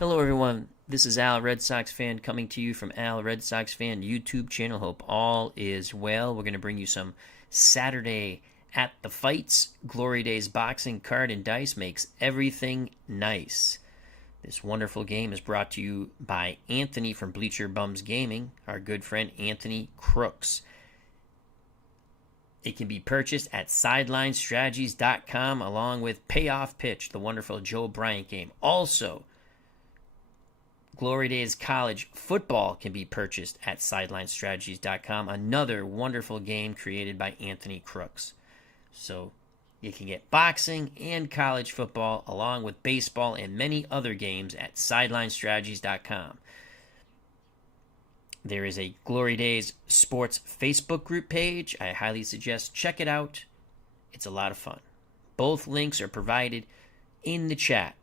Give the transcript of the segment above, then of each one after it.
Hello, everyone. This is Al, Red Sox fan, coming to you from Al, Red Sox fan YouTube channel. Hope all is well. We're going to bring you some Saturday at the Fights. Glory Days boxing, card, and dice makes everything nice. This wonderful game is brought to you by Anthony from Bleacher Bums Gaming, our good friend Anthony Crooks. It can be purchased at SidelineStrategies.com along with Payoff Pitch, the wonderful Joe Bryant game. Also, Glory Days College Football can be purchased at SidelineStrategies.com, another wonderful game created by Anthony Crooks. So you can get boxing and college football along with baseball and many other games at SidelineStrategies.com. There is a Glory Days Sports Facebook group page. I highly suggest check it out. It's a lot of fun. Both links are provided in the chat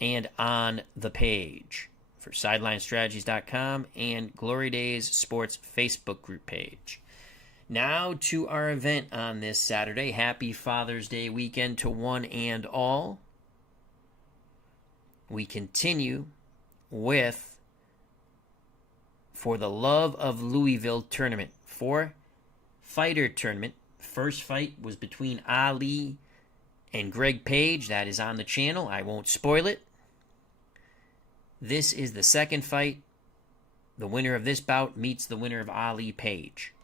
and on the page for SidelineStrategies.com and Glory Days Sports Facebook group page. Now to our event on this Saturday. Happy Father's Day weekend to one and all. We continue with for the Love of Louisville tournament. 4-fighter tournament. First fight was between Ali and Greg Page. That is on the channel. I won't spoil it. This is the second fight. The winner of this bout meets the winner of Ali Page.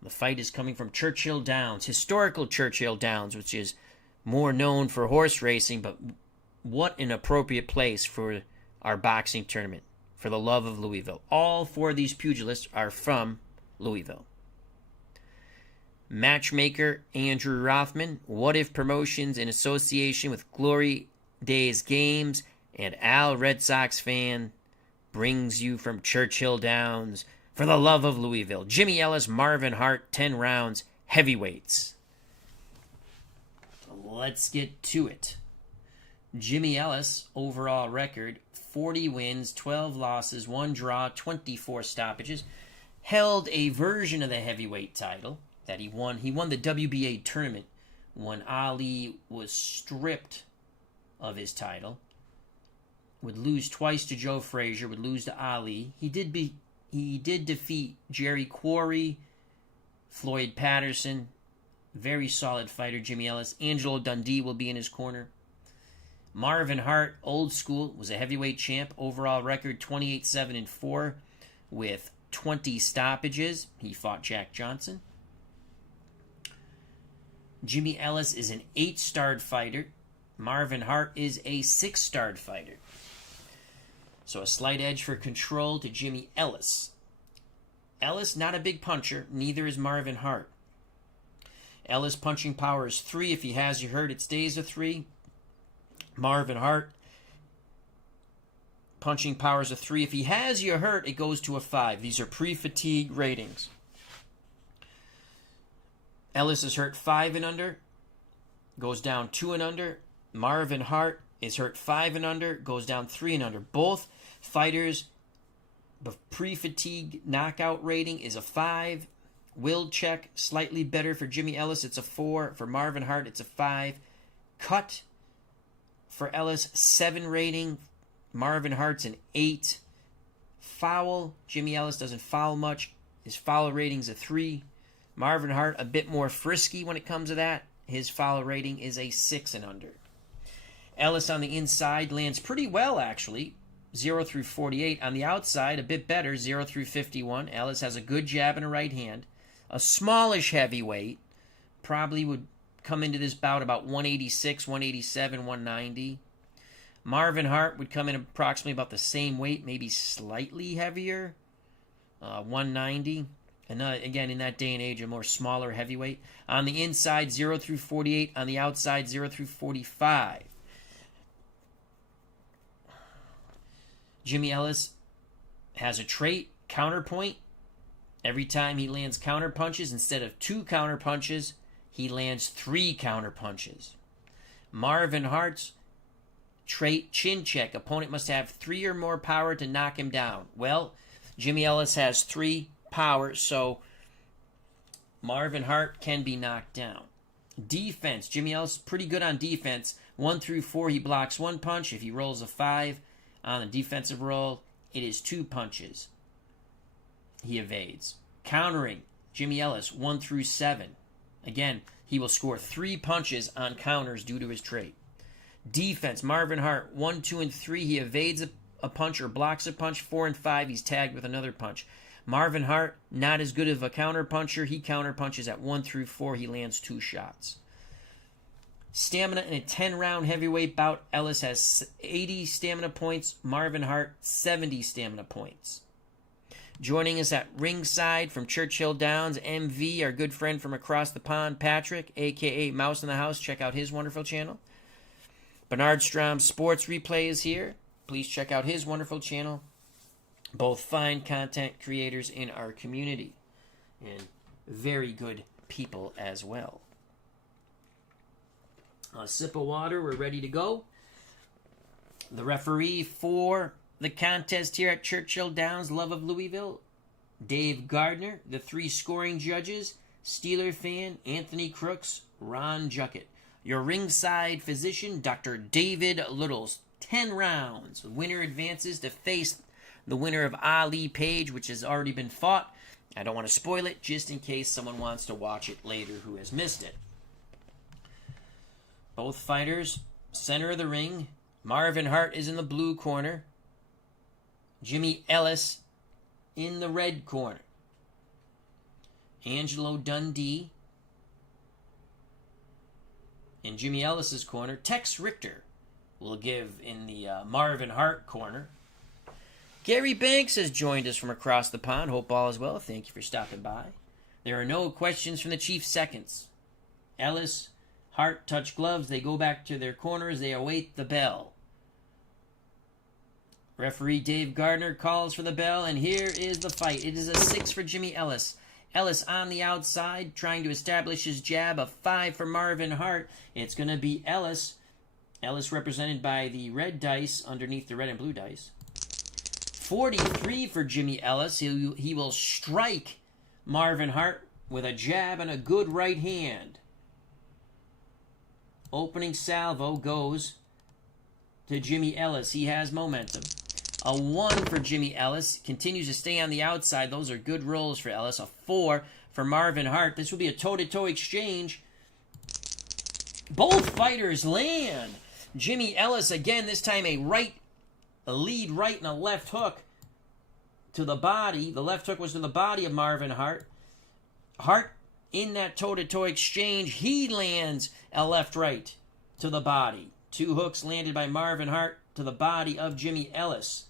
The fight is coming from Churchill Downs, historical Churchill Downs, which is more known for horse racing, but what an appropriate place for our boxing tournament, for the Love of Louisville. All four of these pugilists are from Louisville. Matchmaker Andrew Rothman, What If Promotions in association with Glory Days Games, and Al, Red Sox fan, brings you from Churchill Downs for the Love of Louisville. Jimmy Ellis, Marvin Hart, 10 rounds, heavyweights. Let's get to it. Jimmy Ellis, overall record, 40 wins, 12 losses, 1 draw, 24 stoppages. Held a version of the heavyweight title that he won. He won the WBA tournament when Ali was stripped of his title. Would lose twice to Joe Frazier, would lose to Ali. He did defeat Jerry Quarry, Floyd Patterson. Very solid fighter, Jimmy Ellis. Angelo Dundee will be in his corner. Marvin Hart, old school, was a heavyweight champ. Overall record 28-7-4 with 20 stoppages. He fought Jack Johnson. Jimmy Ellis is an 8-starred fighter. Marvin Hart is a 6-starred fighter. So a slight edge for control to Jimmy Ellis. Ellis, not a big puncher. Neither is Marvin Hart. Ellis' punching power is 3. If he has you hurt, it stays a 3. Marvin Hart, punching power is a 3. If he has you hurt, it goes to a 5. These are pre-fatigue ratings. Ellis is hurt 5 and under, goes down 2 and under. Marvin Hart is hurt 5 and under, goes down 3 and under. Both fighters, the pre-fatigue knockout rating is a 5. Will check, slightly better for Jimmy Ellis. It's a 4. For Marvin Hart, it's a 5. Cut for Ellis, 7 rating. Marvin Hart's an 8. Foul, Jimmy Ellis doesn't foul much. His foul rating's a 3. Marvin Hart, a bit more frisky when it comes to that. His foul rating is a 6 and under. Ellis on the inside lands pretty well, actually. 0 through 48. On the outside, a bit better, 0 through 51. Ellis has a good jab and a right hand. A smallish heavyweight. Probably would come into this bout about 186, 187, 190. Marvin Hart would come in approximately about the same weight, maybe slightly heavier. 190. And again, in that day and age, a more smaller heavyweight. On the inside, 0 through 48. On the outside, 0 through 45. Jimmy Ellis has a trait, counterpoint. Every time he lands counter punches, instead of 2 counter punches, he lands 3 counter punches. Marvin Hart's trait, chin check. Opponent must have 3 or more power to knock him down. Well, Jimmy Ellis has 3 power, so Marvin Hart can be knocked down. Defense. Jimmy Ellis pretty good on defense. 1 through 4, he blocks 1 punch. If he rolls a 5, On the defensive roll, it is 2 punches. He evades. Countering, Jimmy Ellis, 1 through 7. Again, he will score 3 punches on counters due to his trait. Defense, Marvin Hart, 1, 2, and 3. He evades a punch or blocks a punch. 4 and 5, he's tagged with another punch. Marvin Hart, not as good of a counter puncher. He counter punches at 1 through 4. He lands 2 shots. Stamina in a 10-round heavyweight bout. Ellis has 80 stamina points. Marvin Hart, 70 stamina points. Joining us at ringside from Churchill Downs, MV, our good friend from across the pond, Patrick, a.k.a. Mouse in the House. Check out his wonderful channel. Bernard Strom Sports Replay is here. Please check out his wonderful channel. Both fine content creators in our community. And very good people as well. A sip of water. We're ready to go. The referee for the contest here at Churchill Downs, Love of Louisville, Dave Gardner. The 3 scoring judges, Steeler fan, Anthony Crooks, Ron Juckett. Your ringside physician, Dr. David Littles. 10 rounds. The winner advances to face the winner of Ali Page, which has already been fought. I don't want to spoil it, just in case someone wants to watch it later who has missed it. Both fighters, center of the ring. Marvin Hart is in the blue corner. Jimmy Ellis in the red corner. Angelo Dundee in Jimmy Ellis's corner. Tex Richter will give in the Marvin Hart corner. Gary Banks has joined us from across the pond. Hope all is well. Thank you for stopping by. There are no questions from the Chief seconds. Ellis, Hart touch gloves. They go back to their corners. They await the bell. Referee Dave Gardner calls for the bell, and here is the fight. It is a 6 for Jimmy Ellis. Ellis on the outside, trying to establish his jab. A 5 for Marvin Hart. It's going to be Ellis. Ellis represented by the red dice underneath the red and blue dice. 43 for Jimmy Ellis. He will strike Marvin Hart with a jab and a good right hand. Opening salvo goes to Jimmy Ellis. He has momentum. A 1 for Jimmy Ellis. Continues to stay on the outside. Those are good rolls for Ellis. A 4 for Marvin Hart. This will be a toe-to-toe exchange. Both fighters land. Jimmy Ellis, again, this time a lead right and a left hook to the body. The left hook was to the body of Marvin Hart. Hart, in that toe-to-toe exchange, he lands a left-right to the body. 2 hooks landed by Marvin Hart to the body of Jimmy Ellis.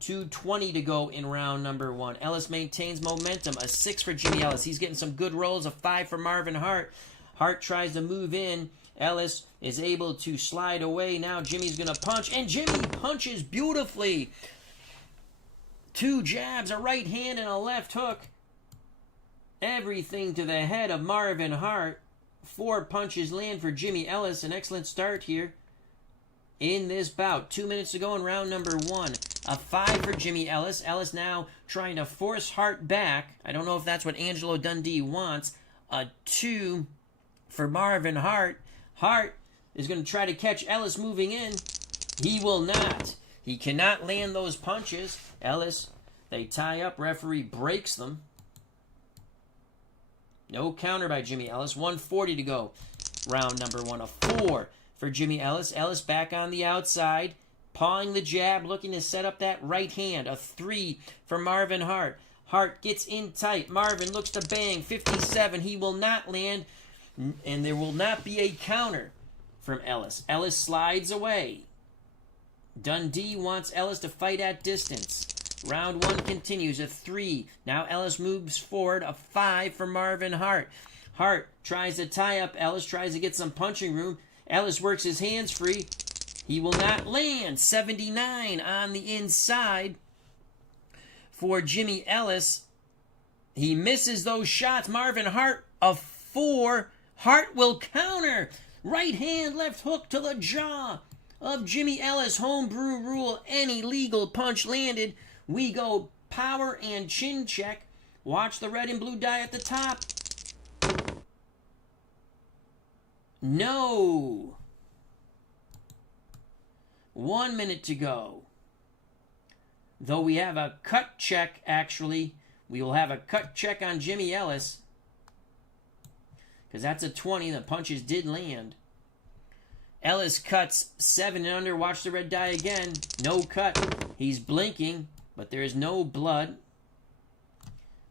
2:20 to go in round number 1. Ellis maintains momentum. A 6 for Jimmy Ellis. He's getting some good rolls. A 5 for Marvin Hart. Hart tries to move in. Ellis is able to slide away. Now Jimmy's going to punch, and Jimmy punches beautifully. 2 jabs, a right hand, and a left hook. Everything to the head of Marvin Hart. 4 punches land for Jimmy Ellis. An excellent start here in this bout. 2 minutes to go in round number 1. A 5 for Jimmy Ellis. Ellis now trying to force Hart back. I don't know if that's what Angelo Dundee wants. A 2 for Marvin Hart. Hart is going to try to catch Ellis moving in. He will not. He cannot land those punches. Ellis, they tie up. Referee breaks them. No counter by Jimmy Ellis. 1:40 to go. Round number 1. A 4 for Jimmy Ellis. Ellis back on the outside. Pawing the jab, looking to set up that right hand. A 3 for Marvin Hart. Hart gets in tight. Marvin looks to bang. 57. He will not land. And there will not be a counter from Ellis. Ellis slides away. Dundee wants Ellis to fight at distance. Round 1 continues. A 3. Now Ellis moves forward. A 5 for Marvin Hart. Hart tries to tie up Ellis. Tries to get some punching room. Ellis works his hands free. He will not land. 79 on the inside for Jimmy Ellis. He misses those shots. Marvin Hart, a 4. Hart will counter. Right hand, left hook to the jaw of Jimmy Ellis. Homebrew rule. Any legal punch landed. We go power and chin check. Watch the red and blue die at the top. No. 1 minute to go. Though we have a cut check, actually. We will have a cut check on Jimmy Ellis. Because that's a 20. The punches did land. Ellis cuts 7 and under. Watch the red die again. No cut. He's blinking, but there is no blood.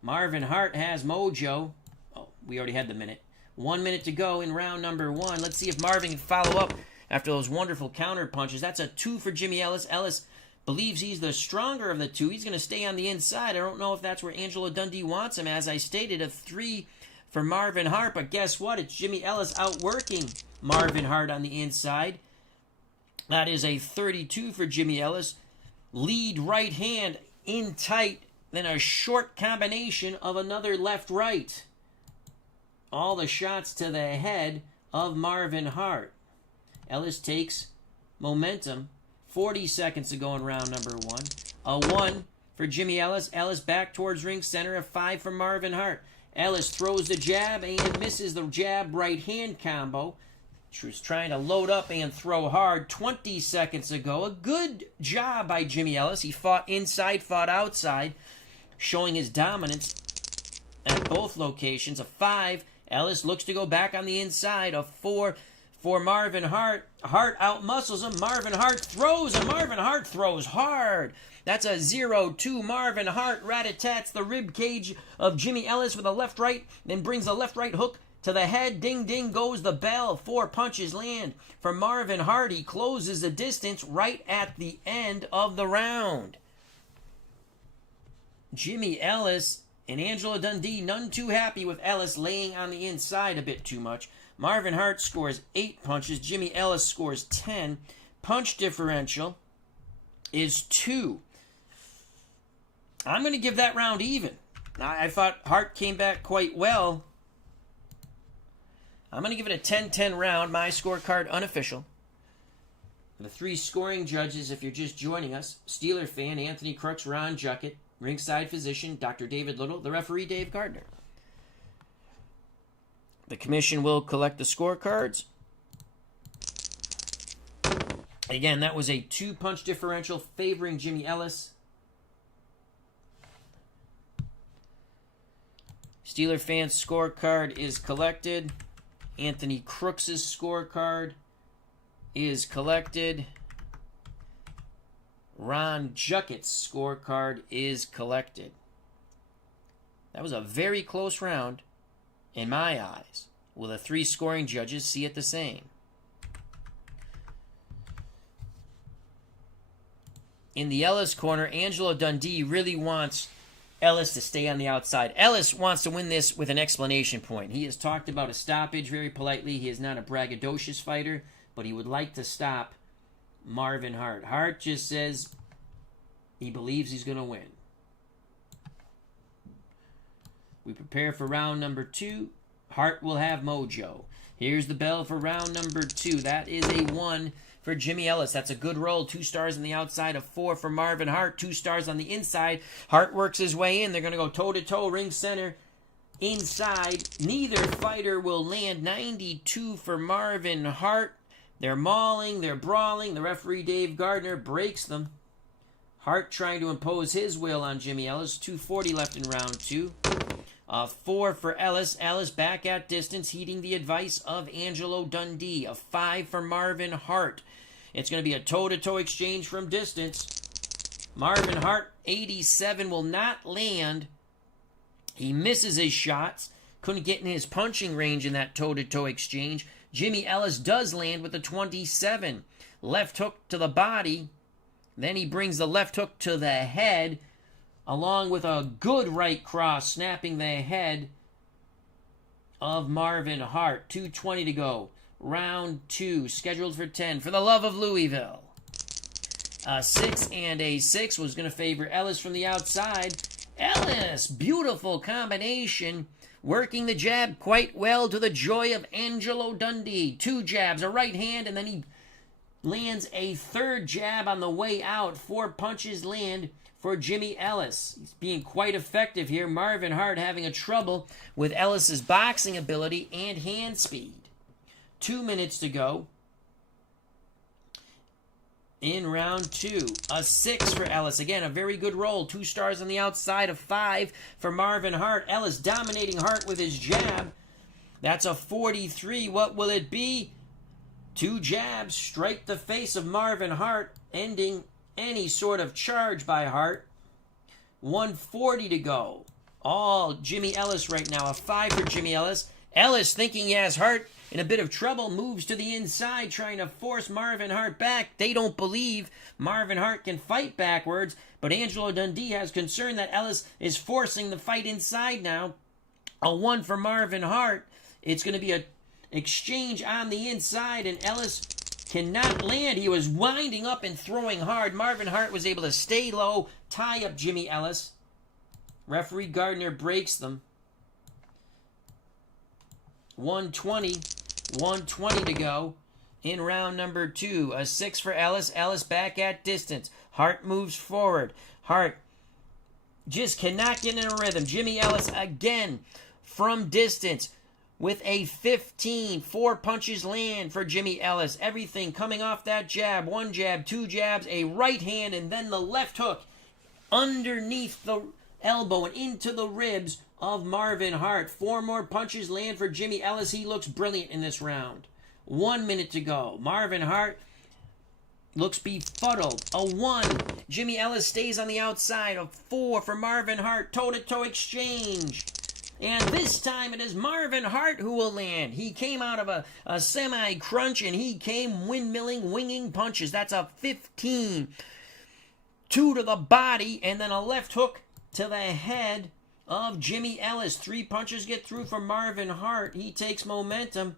Marvin Hart has mojo. Oh, we already had the minute. 1 minute to go in round number 1. Let's see if Marvin can follow up after those wonderful counter punches. That's a 2 for Jimmy Ellis. Ellis believes he's the stronger of the two. He's going to stay on the inside. I don't know if that's where Angelo Dundee wants him. As I stated, a 3 for Marvin Hart. But guess what? It's Jimmy Ellis outworking Marvin Hart on the inside. That is a 32 for Jimmy Ellis. Lead right hand in tight. Then a short combination of another left-right. All the shots to the head of Marvin Hart. Ellis takes momentum. 40 seconds to go in round number 1. A 1 for Jimmy Ellis. Ellis back towards ring center. A 5 for Marvin Hart. Ellis throws the jab and misses the jab right hand combo. She was trying to load up and throw hard. 20 seconds ago. A good job by Jimmy Ellis. He fought inside, fought outside, showing his dominance at both locations. A 5. Ellis looks to go back on the inside. A 4 for Marvin Hart. Hart outmuscles him. Marvin Hart throws, and Marvin Hart throws hard. That's a 0-2. Marvin Hart rat-a-tats the rib cage of Jimmy Ellis with a left-right, then brings a left-right hook to the head. Ding, ding goes the bell. 4 punches land for Marvin Hart. He closes the distance right at the end of the round. Jimmy Ellis and Angelo Dundee, none too happy with Ellis laying on the inside a bit too much. Marvin Hart scores 8 punches. Jimmy Ellis scores 10. Punch differential is 2. I'm going to give that round even. I thought Hart came back quite well. I'm going to give it a 10-10 round. My scorecard unofficial. The 3 scoring judges, if you're just joining us: Steeler fan Anthony Crooks, Ron Juckett, ringside physician Dr. David Little, the referee Dave Gardner. The commission will collect the scorecards. Again, that was a 2-punch differential favoring Jimmy Ellis. Steeler fans' scorecard is collected. Anthony Crooks' scorecard is collected. Ron Juckett's scorecard is collected. That was a very close round. In my eyes, will the 3 scoring judges see it the same? In the Ellis corner, Angelo Dundee really wants Ellis to stay on the outside. Ellis wants to win this with an explanation point. He has talked about a stoppage very politely. He is not a braggadocious fighter, but he would like to stop Marvin Hart. Hart just says he believes he's going to win. We prepare for round number 2. Hart will have mojo. Here's the bell for round number 2. That is a 1 for Jimmy Ellis. That's a good roll. 2 stars on the outside, a 4 for Marvin Hart. 2 stars on the inside. Hart works his way in. They're going to go toe-to-toe, ring center, inside. Neither fighter will land. 92 for Marvin Hart. They're mauling. They're brawling. The referee, Dave Gardner, breaks them. Hart trying to impose his will on Jimmy Ellis. 2:40 left in round 2. 4 for Ellis. Ellis back at distance, heeding the advice of Angelo Dundee. A 5 for Marvin Hart. It's going to be a toe-to-toe exchange from distance. Marvin Hart, 87, will not land. He misses his shots. Couldn't get in his punching range in that toe-to-toe exchange. Jimmy Ellis does land with a 27. Left hook to the body. Then he brings the left hook to the head, along with a good right cross, snapping the head of Marvin Hart. 2:20 to go. Round 2, scheduled for 10 for the Love of Louisville. A 6 and a 6 was going to favor Ellis from the outside. Ellis, beautiful combination, working the jab quite well to the joy of Angelo Dundee. 2 jabs, a right hand, and then he lands a 3rd jab on the way out. 4 punches land for Jimmy Ellis. He's being quite effective here. Marvin Hart having a trouble with Ellis's boxing ability and hand speed. 2 minutes to go. in round 2. A 6 for Ellis. Again, a very good roll. 2 stars on the outside. A 5 for Marvin Hart. Ellis dominating Hart with his jab. That's a 43. What will it be? 2 jabs strike the face of Marvin Hart, ending any sort of charge by Hart. 140 to go. All Jimmy Ellis right now. A 5 for Jimmy Ellis. Ellis, thinking he has Hart in a bit of trouble, moves to the inside, trying to force Marvin Hart back. They don't believe Marvin Hart can fight backwards, but Angelo Dundee has concern that Ellis is forcing the fight inside now. A 1 for Marvin Hart. It's going to be an exchange on the inside, and Ellis cannot land. He was winding up and throwing hard. Marvin Hart was able to stay low, tie up Jimmy Ellis. Referee Gardner breaks them. 120 to go in round number 2. A 6 for Ellis. Ellis back at distance. Hart moves forward. Hart just cannot get in a rhythm. Jimmy Ellis again from distance with a 15. 4 punches land for Jimmy Ellis. Everything coming off that jab. 1 jab, 2 jabs, a right hand, and then the left hook underneath the elbow and into the ribs of Marvin Hart. 4 more punches land for Jimmy Ellis. He looks brilliant in this round. 1 minute to go. Marvin Hart looks befuddled. A 1. Jimmy Ellis stays on the outside. A 4 for Marvin Hart. Toe-to-toe exchange. And this time it is Marvin Hart who will land. He came out of a semi-crunch and he came windmilling, winging punches. That's a 15. 2 to the body and then a left hook to the head of Jimmy Ellis. 3 punches get through for Marvin Hart. He takes momentum.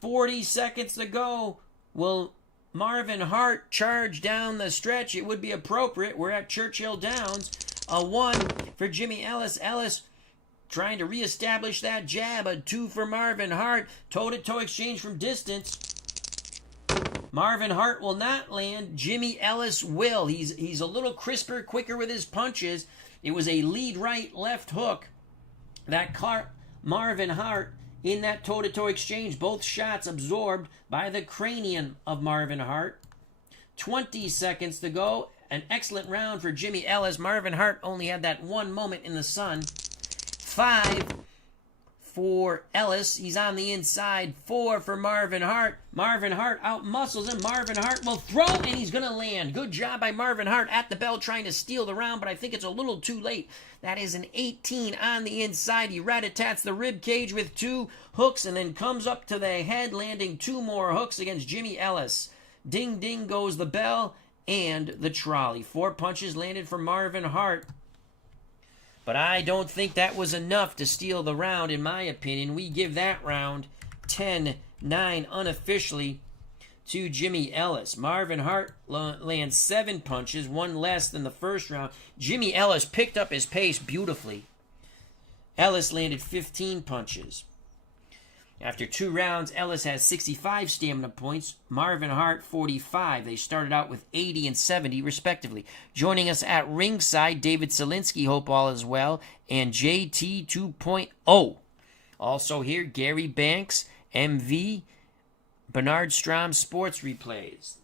40 seconds to go. Will Marvin Hart charge down the stretch? It would be appropriate. We're at Churchill Downs. A 1 for Jimmy Ellis. Ellis trying to reestablish that jab. A 2 for Marvin Hart. Toe-to-toe exchange from distance. Marvin Hart will not land. Jimmy Ellis will. He's a little crisper, quicker with his punches. It was a lead right, left hook that caught Marvin Hart in that toe-to-toe exchange. Both shots absorbed by the cranium of Marvin Hart. 20 seconds to go. An excellent round for Jimmy Ellis. Marvin Hart only had that 1 moment in the sun. 5 for Ellis. He's on the inside. 4 for Marvin Hart. Marvin Hart outmuscles him. Marvin Hart will throw, and he's going to land. Good job by Marvin Hart at the bell trying to steal the round, but I think it's a little too late. That is an 18 on the inside. He rat-a-tats the rib cage with 2 hooks and then comes up to the head, landing 2 more hooks against Jimmy Ellis. Ding, ding goes the bell and the trolley. 4 punches landed for Marvin Hart. But I don't think that was enough to steal the round, in my opinion. We give that round 10-9 unofficially to Jimmy Ellis. Marvin Hart lands 7 punches, 1 less than the first round. Jimmy Ellis picked up his pace beautifully. Ellis landed 15 punches. After 2 rounds, Ellis has 65 stamina points. Marvin Hart, 45. They started out with 80 and 70, respectively. Joining us at ringside, David Selinsky, hope all is well, and JT 2.0. Also here, Gary Banks, MV, Bernard Strom Sports Replays.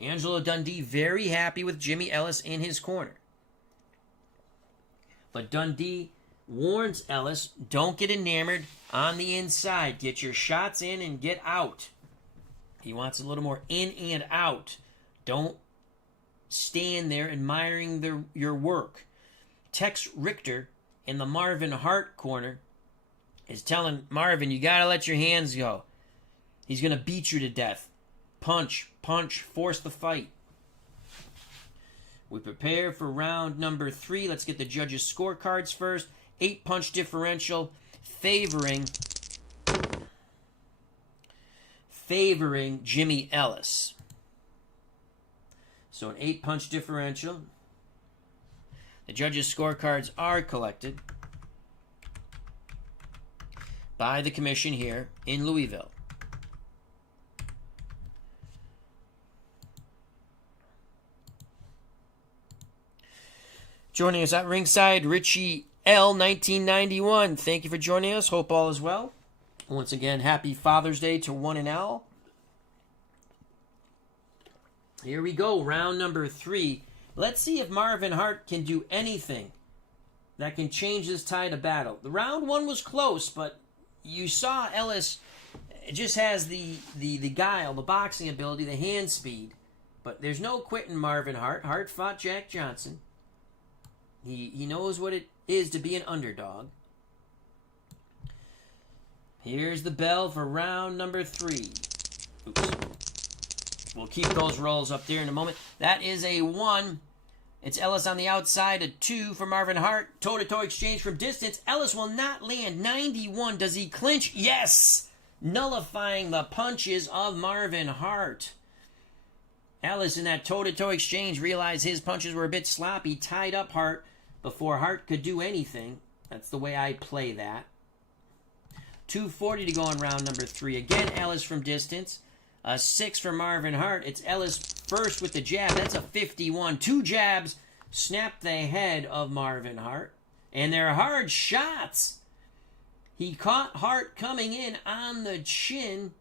Angelo Dundee very happy with Jimmy Ellis in his corner. But Dundee warns Ellis, don't get enamored on the inside. Get your shots in and get out. He wants a little more in and out. Don't stand there admiring your work. Tex Richter in the Marvin Hart corner is telling Marvin, you got to let your hands go. He's going to beat you to death. Punch, punch, force the fight. We prepare for round number 3. Let's get the judges' scorecards first. 8-punch differential favoring Jimmy Ellis. So an 8-punch differential. The judges' scorecards are collected by the commission here in Louisville. Joining us at ringside, Richie L. 1991. Thank you for joining us. Hope all is well. Once again, happy Father's Day to one and all. Here we go, round number 3. Let's see if Marvin Hart can do anything that can change this tide of battle. The round 1 was close, but you saw Ellis just has the guile, the boxing ability, the hand speed. But there's no quitting Marvin Hart. Hart fought Jack Johnson. He knows what it is to be an underdog. Here's the bell for round number 3. Oops. We'll keep those rolls up there in a moment. That is a 1. It's Ellis on the outside, a 2 for Marvin Hart. Toe-to-toe exchange from distance. Ellis will not land. 91. Does he clinch? Yes! Nullifying the punches of Marvin Hart. Ellis in that toe-to-toe exchange realized his punches were a bit sloppy. Tied up Hart before Hart could do anything. That's the way I play that. 2:40 to go in round number 3. Again, Ellis from distance. A 6 for Marvin Hart. It's Ellis first with the jab. That's a 51. 2 jabs snap the head of Marvin Hart. And they're hard shots. He caught Hart coming in on the chin.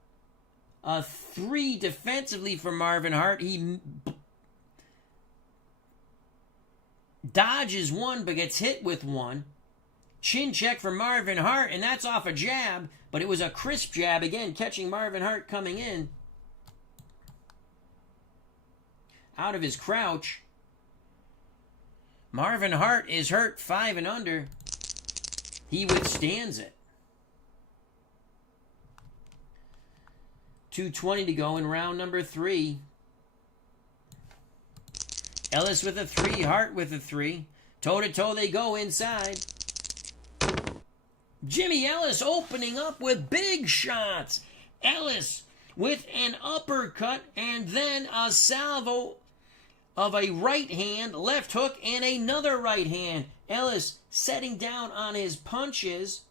A 3 defensively for Marvin Hart. He dodges 1 but gets hit with 1. Chin check for Marvin Hart, and that's off a jab, but it was a crisp jab, again, catching Marvin Hart coming in out of his crouch. Marvin Hart is hurt 5 and under. He withstands it. 2:20 to go in round number 3. Ellis with a 3, Hart with a 3. Toe-to-toe they go inside. Jimmy Ellis opening up with big shots. Ellis with an uppercut and then a salvo of a right hand, left hook, and another right hand. Ellis setting down on his punches.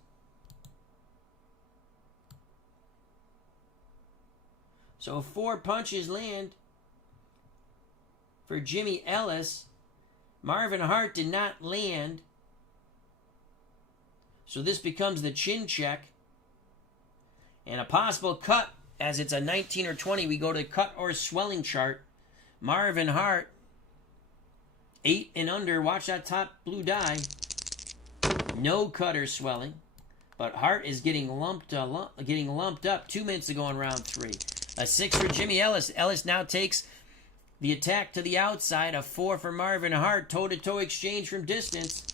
So 4 punches land for Jimmy Ellis. Marvin Hart did not land. So this becomes the chin check. And a possible cut, as it's a 19 or 20, we go to cut or swelling chart. Marvin Hart, 8 and under. Watch that top blue die. No cut or swelling. But Hart is getting lumped up. 2 minutes to go in round 3. A 6 for Jimmy Ellis. Ellis now takes the attack to the outside. A 4 for Marvin Hart. Toe-to-toe exchange from distance.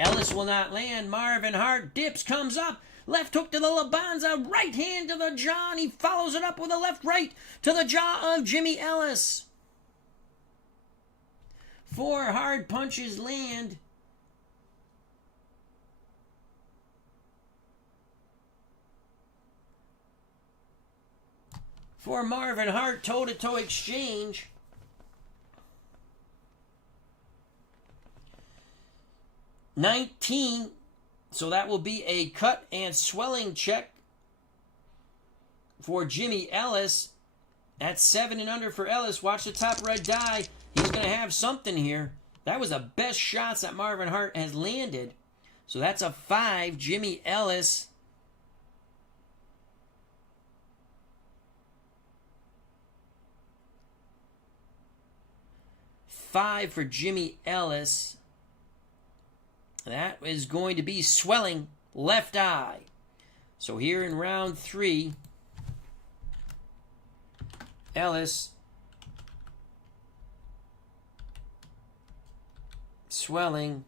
Ellis will not land. Marvin Hart dips, comes up. Left hook to the Labanza. Right hand to the jaw. And he follows it up with a left right to the jaw of Jimmy Ellis. 4 hard punches land. For Marvin Hart, toe-to-toe exchange. $19, so that will be a cut and swelling check for Jimmy Ellis. At 7 and under for Ellis. Watch the top red die. He's going to have something here. That was the best shots that Marvin Hart has landed. So that's a 5, Jimmy Ellis. $5 for Jimmy Ellis. That is going to be swelling left eye. So here in round 3, Ellis swelling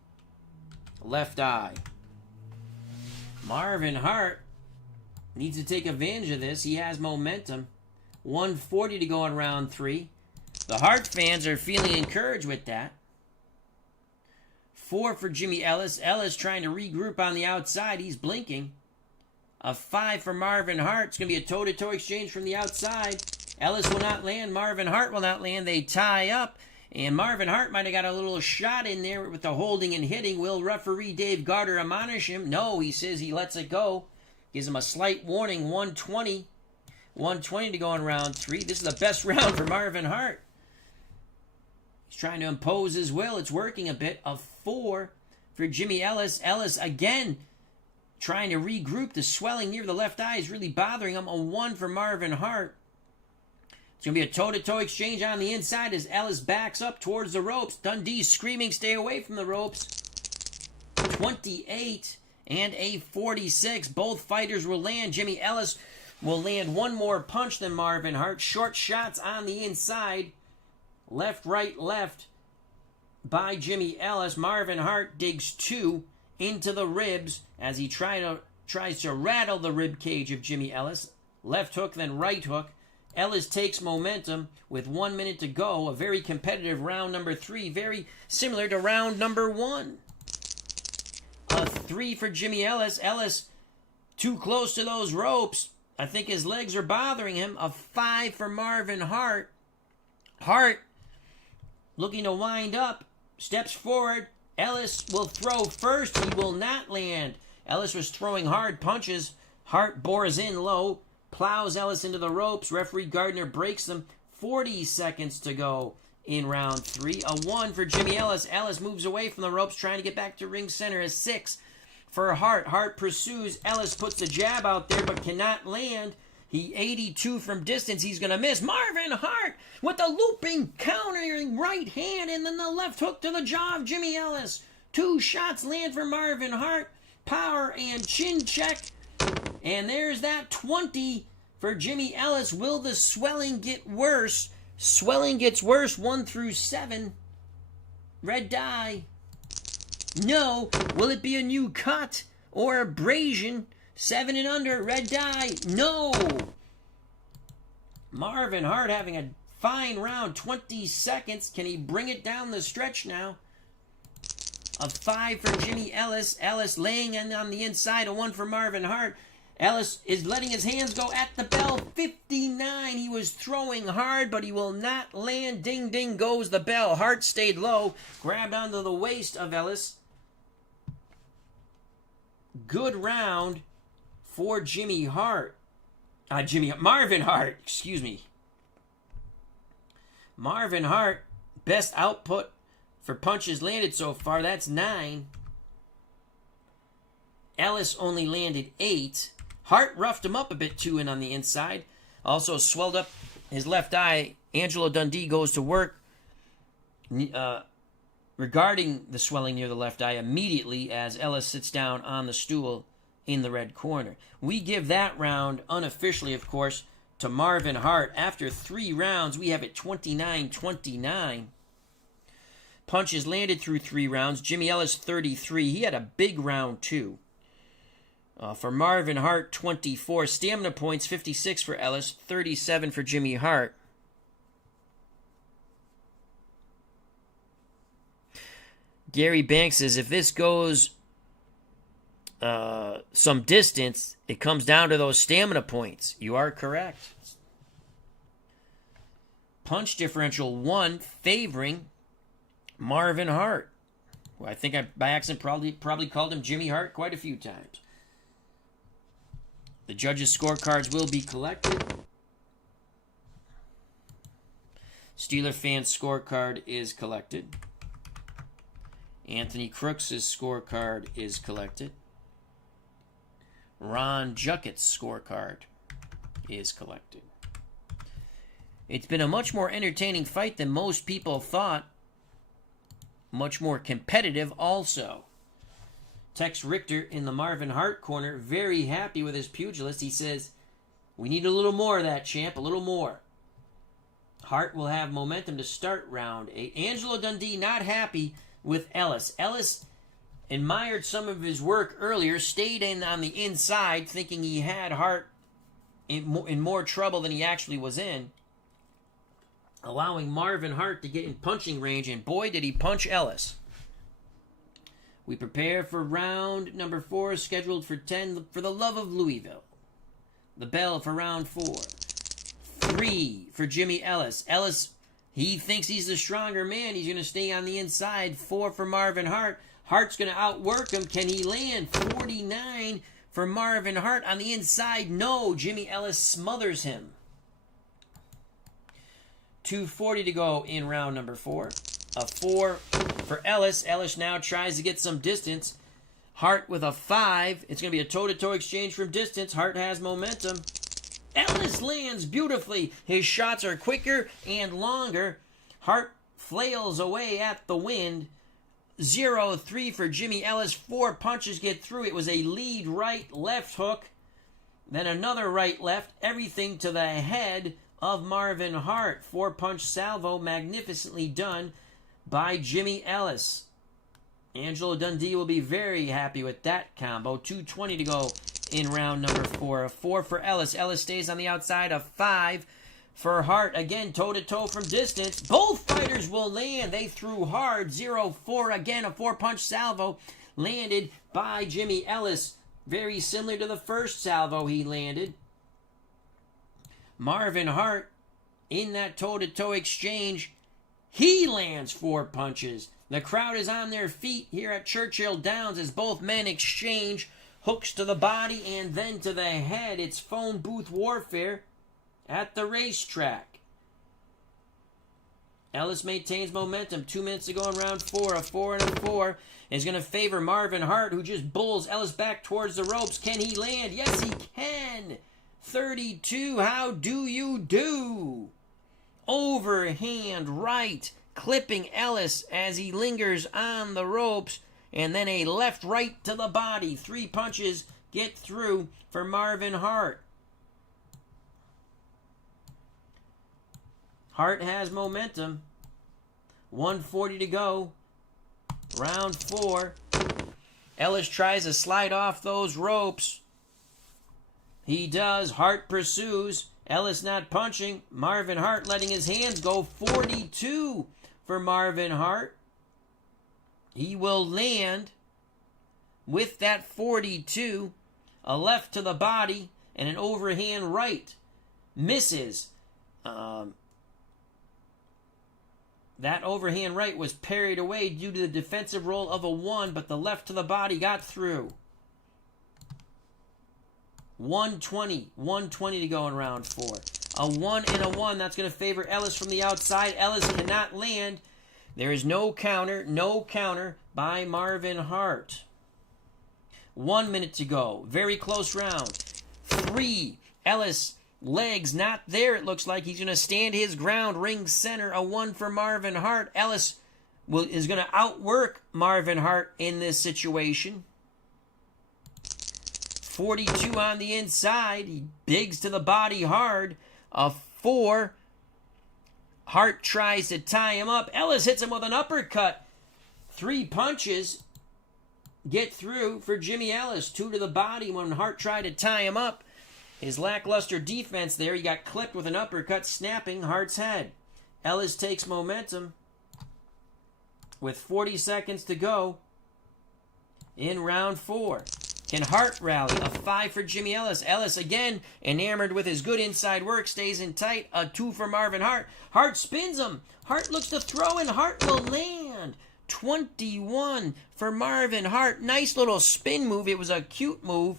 left eye. Marvin Hart needs to take advantage of this. He has momentum. 1:40 to go in round 3. The Hart fans are feeling encouraged with that. 4 for Jimmy Ellis. Ellis trying to regroup on the outside. He's blinking. A 5 for Marvin Hart. It's going to be a toe-to-toe exchange from the outside. Ellis will not land. Marvin Hart will not land. They tie up. And Marvin Hart might have got a little shot in there with the holding and hitting. Will referee Dave Garter admonish him? No, he says he lets it go. Gives him a slight warning. 1:20. 1:20 to go in round 3. This is the best round for Marvin Hart. He's trying to impose his will. It's working a bit. A 4 for Jimmy Ellis. Ellis again trying to regroup. The swelling near the left eye is really bothering him. A 1 for Marvin Hart. It's going to be a toe-to-toe exchange on the inside as Ellis backs up towards the ropes. Dundee screaming, stay away from the ropes. 28 and a 46. Both fighters will land. Jimmy Ellis will land one more punch than Marvin Hart. Short shots on the inside. Left, right, left by Jimmy Ellis. Marvin Hart digs 2 into the ribs as he tries to rattle the rib cage of Jimmy Ellis. Left hook, then right hook. Ellis takes momentum with 1 minute to go. A very competitive round number 3. Very similar to round number 1. A 3 for Jimmy Ellis. Ellis too close to those ropes. I think his legs are bothering him. A 5 for Marvin Hart. Hart looking to wind up. Steps forward. Ellis will throw first. He will not land. Ellis was throwing hard punches. Hart bores in low. Plows Ellis into the ropes. Referee Gardner breaks them. 40 seconds to go in round 3. A 1 for Jimmy Ellis. Ellis moves away from the ropes, trying to get back to ring center. A 6 for Hart. Hart pursues. Ellis puts the jab out there, but cannot land. He 82 from distance. He's going to miss. Marvin Hart with the looping, countering right hand, and then the left hook to the jaw of Jimmy Ellis. 2 shots land for Marvin Hart. Power and chin check. And there's that 20 for Jimmy Ellis. Will the swelling get worse? Swelling gets worse. 1 through 7. Red die. No. Will it be a new cut or abrasion? 7 and under. Red die. No. Marvin Hart having a fine round. 20 seconds. Can he bring it down the stretch now? A 5 for Jimmy Ellis. Ellis laying on the inside. A 1 for Marvin Hart. Ellis is letting his hands go at the bell. 59. He was throwing hard, but he will not land. Ding, ding goes the bell. Hart stayed low. Grabbed onto the waist of Ellis. Good round for Marvin Hart, excuse me. Marvin Hart, best output for punches landed so far. That's 9. Ellis only landed 8. Hart roughed him up a bit too, and on the inside. Also swelled up his left eye. Angelo Dundee goes to work regarding the swelling near the left eye immediately as Ellis sits down on the stool in the red corner. We give that round, unofficially of course, to Marvin Hart. After 3 rounds, we have it 29-29. Punches landed through 3 rounds. Jimmy Ellis, 33. He had a big round too. For Marvin Hart, 24. Stamina points, 56 for Ellis, 37 for Jimmy Hart. Gary Banks says, if this goes some distance, it comes down to those stamina points. You are correct. Punch differential 1 favoring Marvin Hart. Well, I think I, by accident, probably called him Jimmy Hart quite a few times. The judges' scorecards will be collected. Steeler fans' scorecard is collected. Anthony Crooks' scorecard is collected. Ron Juckett's scorecard is collected. It's been a much more entertaining fight than most people thought. Much more competitive also. Tex Richter in the Marvin Hart corner, very happy with his pugilist. He says, we need a little more of that, champ, a little more. Hart will have momentum to start round 8. Angelo Dundee not happy with Ellis. Ellis admired some of his work earlier, stayed in on the inside, thinking he had Hart in more trouble than he actually was in, allowing Marvin Hart to get in punching range, and boy, did he punch Ellis. We prepare for round number 4, scheduled for 10 for the Love of Louisville. The bell for round 4. 3 for Jimmy Ellis. Ellis, he thinks he's the stronger man. He's going to stay on the inside. 4 for Marvin Hart. Hart's going to outwork him. Can he land? 49 for Marvin Hart on the inside. No, Jimmy Ellis smothers him. 2:40 to go in round number 4. A 4 for Ellis. Ellis now tries to get some distance. Hart with a 5. It's going to be a toe-to-toe exchange from distance. Hart has momentum. Ellis lands beautifully. His shots are quicker and longer. Hart flails away at the wind. 0-3 for Jimmy Ellis. 4 punches get through. It was a lead right left hook. Then another right left. Everything to the head of Marvin Hart. 4-punch salvo. Magnificently done by Jimmy Ellis. Angelo Dundee will be very happy with that combo. 2:20 to go in round number 4. A 4 for Ellis. Ellis stays on the outside. A 5 for Hart. Again, toe-to-toe from distance. Both fighters will land. They threw hard. 0-4. Again, a 4-punch salvo landed by Jimmy Ellis. Very similar to the first salvo he landed. Marvin Hart, in that toe-to-toe exchange, he lands 4 punches. The crowd is on their feet here at Churchill Downs as both men exchange hooks to the body and then to the head. It's phone booth warfare at the racetrack. Ellis maintains momentum. 2 minutes to go in round 4. A 4 and a 4 is going to favor Marvin Hart, who just bulls Ellis back towards the ropes. Can he land? Yes, he can. 32. How do you do? Overhand right, clipping Ellis as he lingers on the ropes. And then a left right to the body. 3 punches get through for Marvin Hart. Hart has momentum. 1:40 to go. Round 4. Ellis tries to slide off those ropes. He does. Hart pursues. Ellis not punching. Marvin Hart letting his hands go. 42 for Marvin Hart. He will land with that 42. A left to the body and an overhand right. Misses. That overhand right was parried away due to the defensive roll of a 1, but the left to the body got through. 1:20 to go in round 4. A 1 and a 1. That's going to favor Ellis from the outside. Ellis cannot land. There is no counter by Marvin Hart. 1 minute to go. Very close round. 3. Ellis, legs not there. It looks like he's going to stand his ground. Ring center. A 1 for Marvin Hart. Ellis is going to outwork Marvin Hart in this situation. 42 on the inside. He digs to the body hard. A 4. Hart tries to tie him up. Ellis hits him with an uppercut. 3 punches get through for Jimmy Ellis. 2 to the body when Hart tried to tie him up. His lackluster defense there. He got clipped with an uppercut, snapping Hart's head. Ellis takes momentum with 40 seconds to go in round 4. Can Hart rally? A 5 for Jimmy Ellis. Ellis, again, enamored with his good inside work, stays in tight. A 2 for Marvin Hart. Hart spins him. Hart looks to throw, and Hart will land. 21 for Marvin Hart. Nice little spin move. It was a cute move.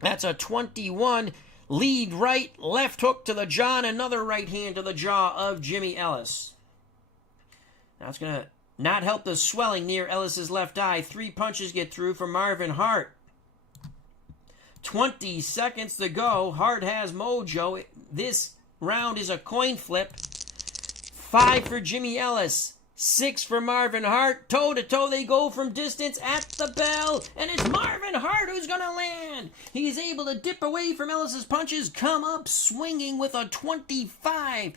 That's a 21. Lead right, left hook to the jaw, and another right hand to the jaw of Jimmy Ellis. That's going to not help the swelling near Ellis's left eye. 3 punches get through for Marvin Hart. 20 seconds to go. Hart has mojo. This round is a coin flip. 5 for Jimmy Ellis. 6 for Marvin Hart. Toe-to-toe they go from distance at the bell. And it's Marvin Hart who's going to land. He's able to dip away from Ellis's punches. Come up swinging with a 25.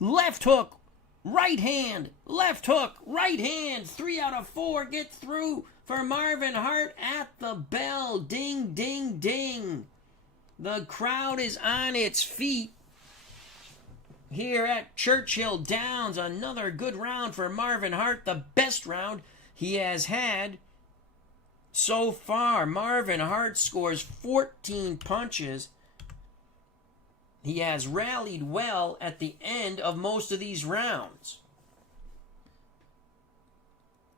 Left hook. Right hand. Left hook. Right hand. 3 out of 4 get through for Marvin Hart at the bell. Ding, ding, ding. The crowd is on its feet here at Churchill Downs. Another good round for Marvin Hart. The best round he has had so far. Marvin Hart scores 14 punches. He has rallied well at the end of most of these rounds.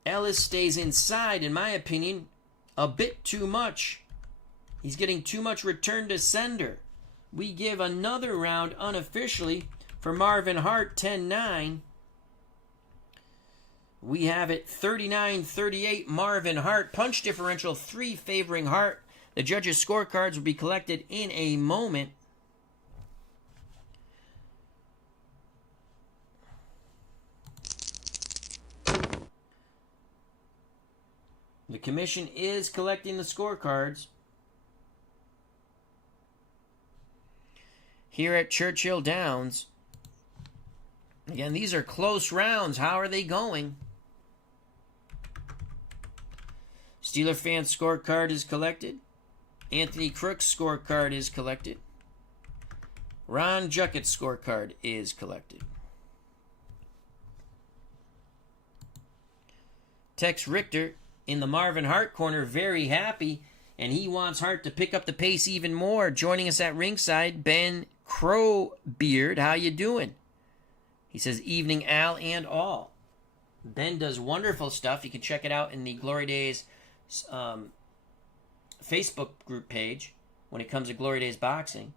Ellis stays inside, in my opinion, a bit too much. He's getting too much return to sender. We give another round unofficially for Marvin Hart, 10-9. We have it 39-38 Marvin Hart. Punch differential 3 favoring Hart. The judges' scorecards will be collected in a moment. The commission is collecting the scorecards. Here at Churchill Downs. Again, these are close rounds. How are they going? Steeler fan scorecard is collected. Anthony Crook's scorecard is collected. Ron Juckett's scorecard is collected. Tex Richter in the Marvin Hart corner, very happy, and he wants Hart to pick up the pace even more. Joining us at ringside, Ben Crowbeard. How you doing? He says, evening, Al and all. Ben does wonderful stuff. You can check it out in the Glory Days Facebook group page when it comes to Glory Days boxing.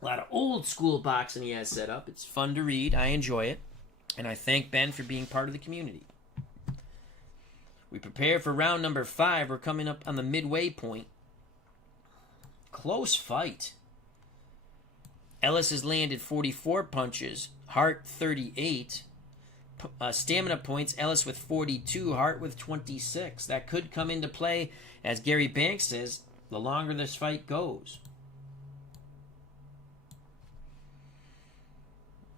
A lot of old school boxing he has set up. It's fun to read. I enjoy it. And I thank Ben for being part of the community. We prepare for round number 5. We're coming up on the midway point. Close fight. Ellis has landed 44 punches. Hart 38. Stamina points. Ellis with 42. Hart with 26. That could come into play, as Gary Banks says, the longer this fight goes.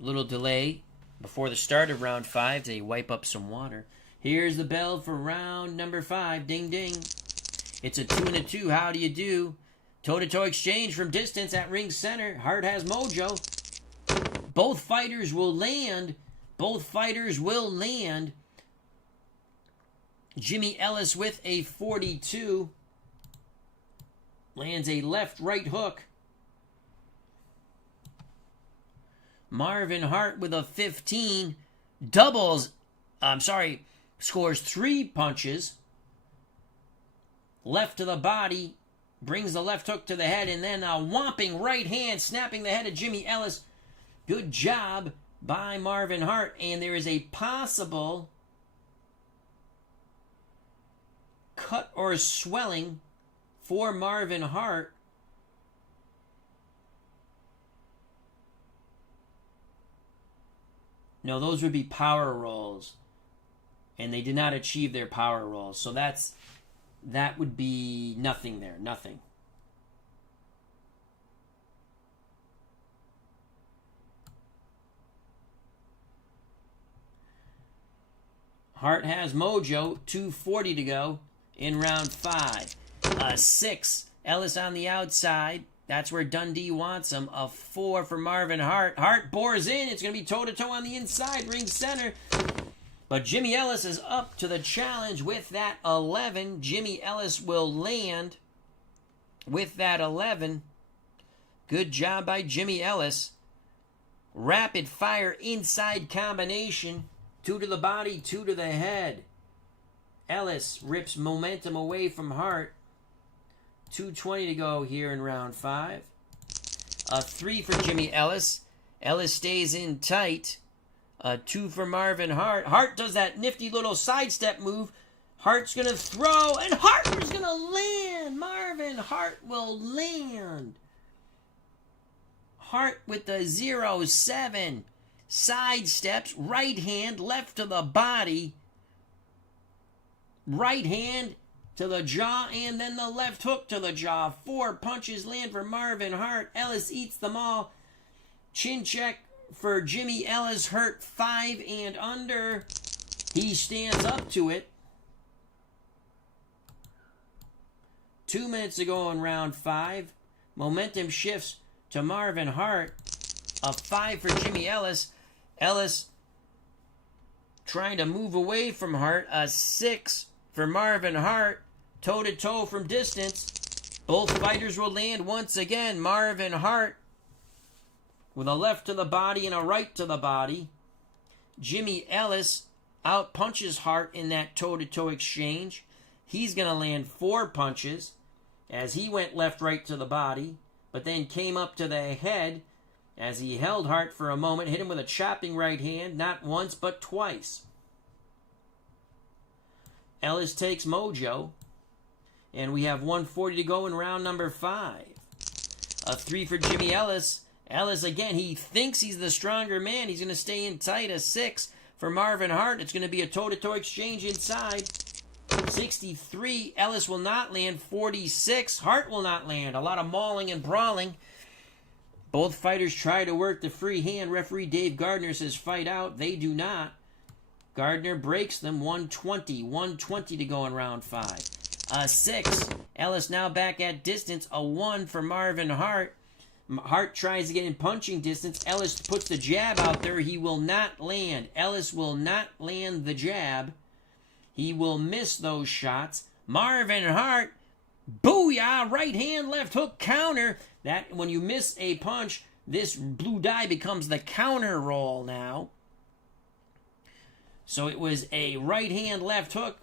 Little delay before the start of round 5. They wipe up some water. Here's the bell for round number 5. Ding, ding. It's a 2 and a 2. How do you do? Toe-to-toe exchange from distance at ring center. Hart has mojo. Both fighters will land. Both fighters will land. Jimmy Ellis with a 42. Lands a left-right hook. Marvin Hart with a 15. Scores 3 punches. Left to the body. Brings the left hook to the head, and then a whopping right hand snapping the head of Jimmy Ellis. Good job by Marvin Hart, and there is a possible cut or swelling for Marvin Hart. No, those would be power rolls, and they did not achieve their power rolls, so that would be nothing there. Nothing. Hart has mojo. 2:40 to go in round 5. 6. Ellis on the outside. That's where Dundee wants him. A 4 for Marvin Hart. Hart bores in. It's going to be toe-to-toe on the inside. Ring center. But Jimmy Ellis is up to the challenge with that 11. Jimmy Ellis will land with that 11. Good job by Jimmy Ellis. Rapid fire inside combination. 2 to the body, 2 to the head. Ellis rips momentum away from Hart. 2:20 to go here in round 5. A 3 for Jimmy Ellis. Ellis stays in tight. 2 for Marvin Hart. Hart does that nifty little sidestep move. Hart's going to throw, and Hart is going to land. Marvin Hart will land. Hart with the 0-7. Side steps, right hand, left to the body. Right hand to the jaw, and then the left hook to the jaw. 4 punches land for Marvin Hart. Ellis eats them all. Chin check for Jimmy Ellis, hurt 5 and under. He stands up to it. 2 minutes to go in round 5. Momentum shifts to Marvin Hart. A 5 for Jimmy Ellis. Ellis trying to move away from Hart. A 6 for Marvin Hart. Toe-to-toe from distance. Both fighters will land once again. Marvin Hart with a left to the body and a right to the body. Jimmy Ellis out-punches Hart in that toe-to-toe exchange. He's going to land 4 punches as he went left-right to the body, but then came up to the head as he held Hart for a moment, hit him with a chopping right hand, not once but twice. Ellis takes mojo, and we have 1:40 to go in round number 5. A 3 for Jimmy Ellis. Ellis, again, he thinks he's the stronger man. He's going to stay in tight. A 6 for Marvin Hart. It's going to be a toe-to-toe exchange inside. 63. Ellis will not land. 46. Hart will not land. A lot of mauling and brawling. Both fighters try to work the free hand. Referee Dave Gardner says fight out. They do not. Gardner breaks them. 120. 120 to go in round 5. A 6. Ellis now back at distance. A 1 for Marvin Hart. Hart tries to get in punching distance. Ellis puts the jab out there. He will not land. Ellis will not land the jab. He will miss those shots. Marvin Hart, booyah, right hand, left hook, counter. That when you miss a punch, this blue die becomes the counter roll now. So it was a right hand, left hook.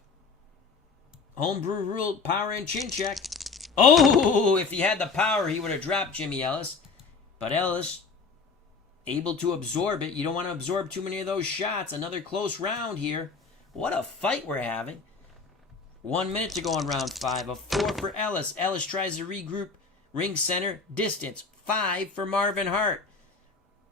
Homebrew rule, power and chin check. Oh, if he had the power, he would have dropped Jimmy Ellis. But Ellis, able to absorb it. You don't want to absorb too many of those shots. Another close round here. What a fight we're having. 1 minute to go in round 5. A 4 for Ellis. Ellis tries to regroup. Ring center, distance. 5 for Marvin Hart.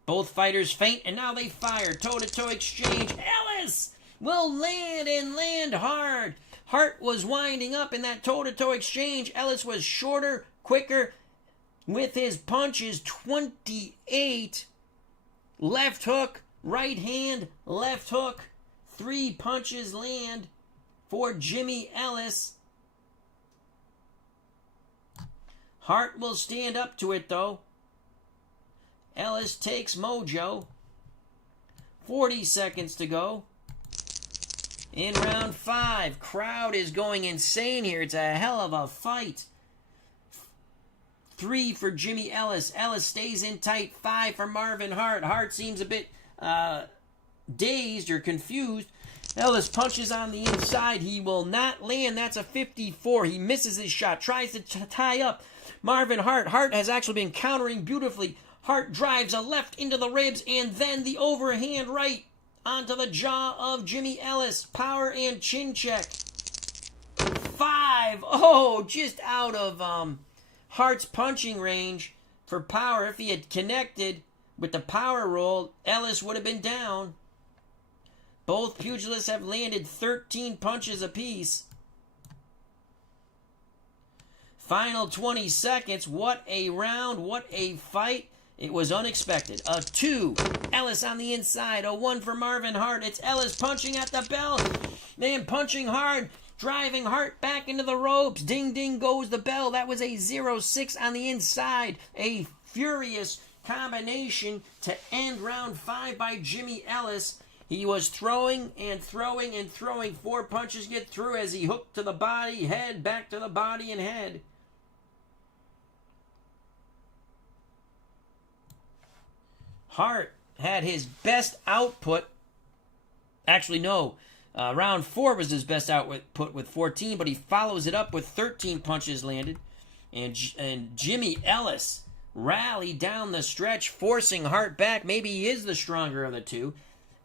Both fighters feint, and now they fire. Toe-to-toe exchange. Ellis will land and land hard. Hart was winding up in that toe-to-toe exchange. Ellis was shorter, quicker with his punches. 28. Left hook, right hand, left hook. 3 punches land for Jimmy Ellis. Hart will stand up to it, though. Ellis takes mojo. 40 seconds to go. In round 5, crowd is going insane here. It's a hell of a fight. 3 for Jimmy Ellis. Ellis stays in tight. 5 for Marvin Hart. Hart seems a bit dazed or confused. Ellis punches on the inside. He will not land. That's a 54. He misses his shot. Tries to tie up Marvin Hart. Hart has actually been countering beautifully. Hart drives a left into the ribs and then the overhand right onto the jaw of Jimmy Ellis. Power and chin check. 5. Oh, just out of Hart's punching range for power. If he had connected with the power roll, Ellis would have been down. Both pugilists have landed 13 punches apiece. Final 20 seconds. What a round. What a fight. It was unexpected. A 2. Ellis on the inside. A 1 for Marvin Hart. It's Ellis punching at the bell. Man, punching hard. Driving Hart back into the ropes. Ding, ding goes the bell. That was a 0-6 on the inside. A furious combination to end round 5 by Jimmy Ellis. He was throwing and throwing and throwing. 4 punches get through as he hooked to the body, head, back to the body and head. Hart had his best output. Actually, no. Round 4 was his best output with 14, but he follows it up with 13 punches landed. And Jimmy Ellis rallied down the stretch, forcing Hart back. Maybe he is the stronger of the two.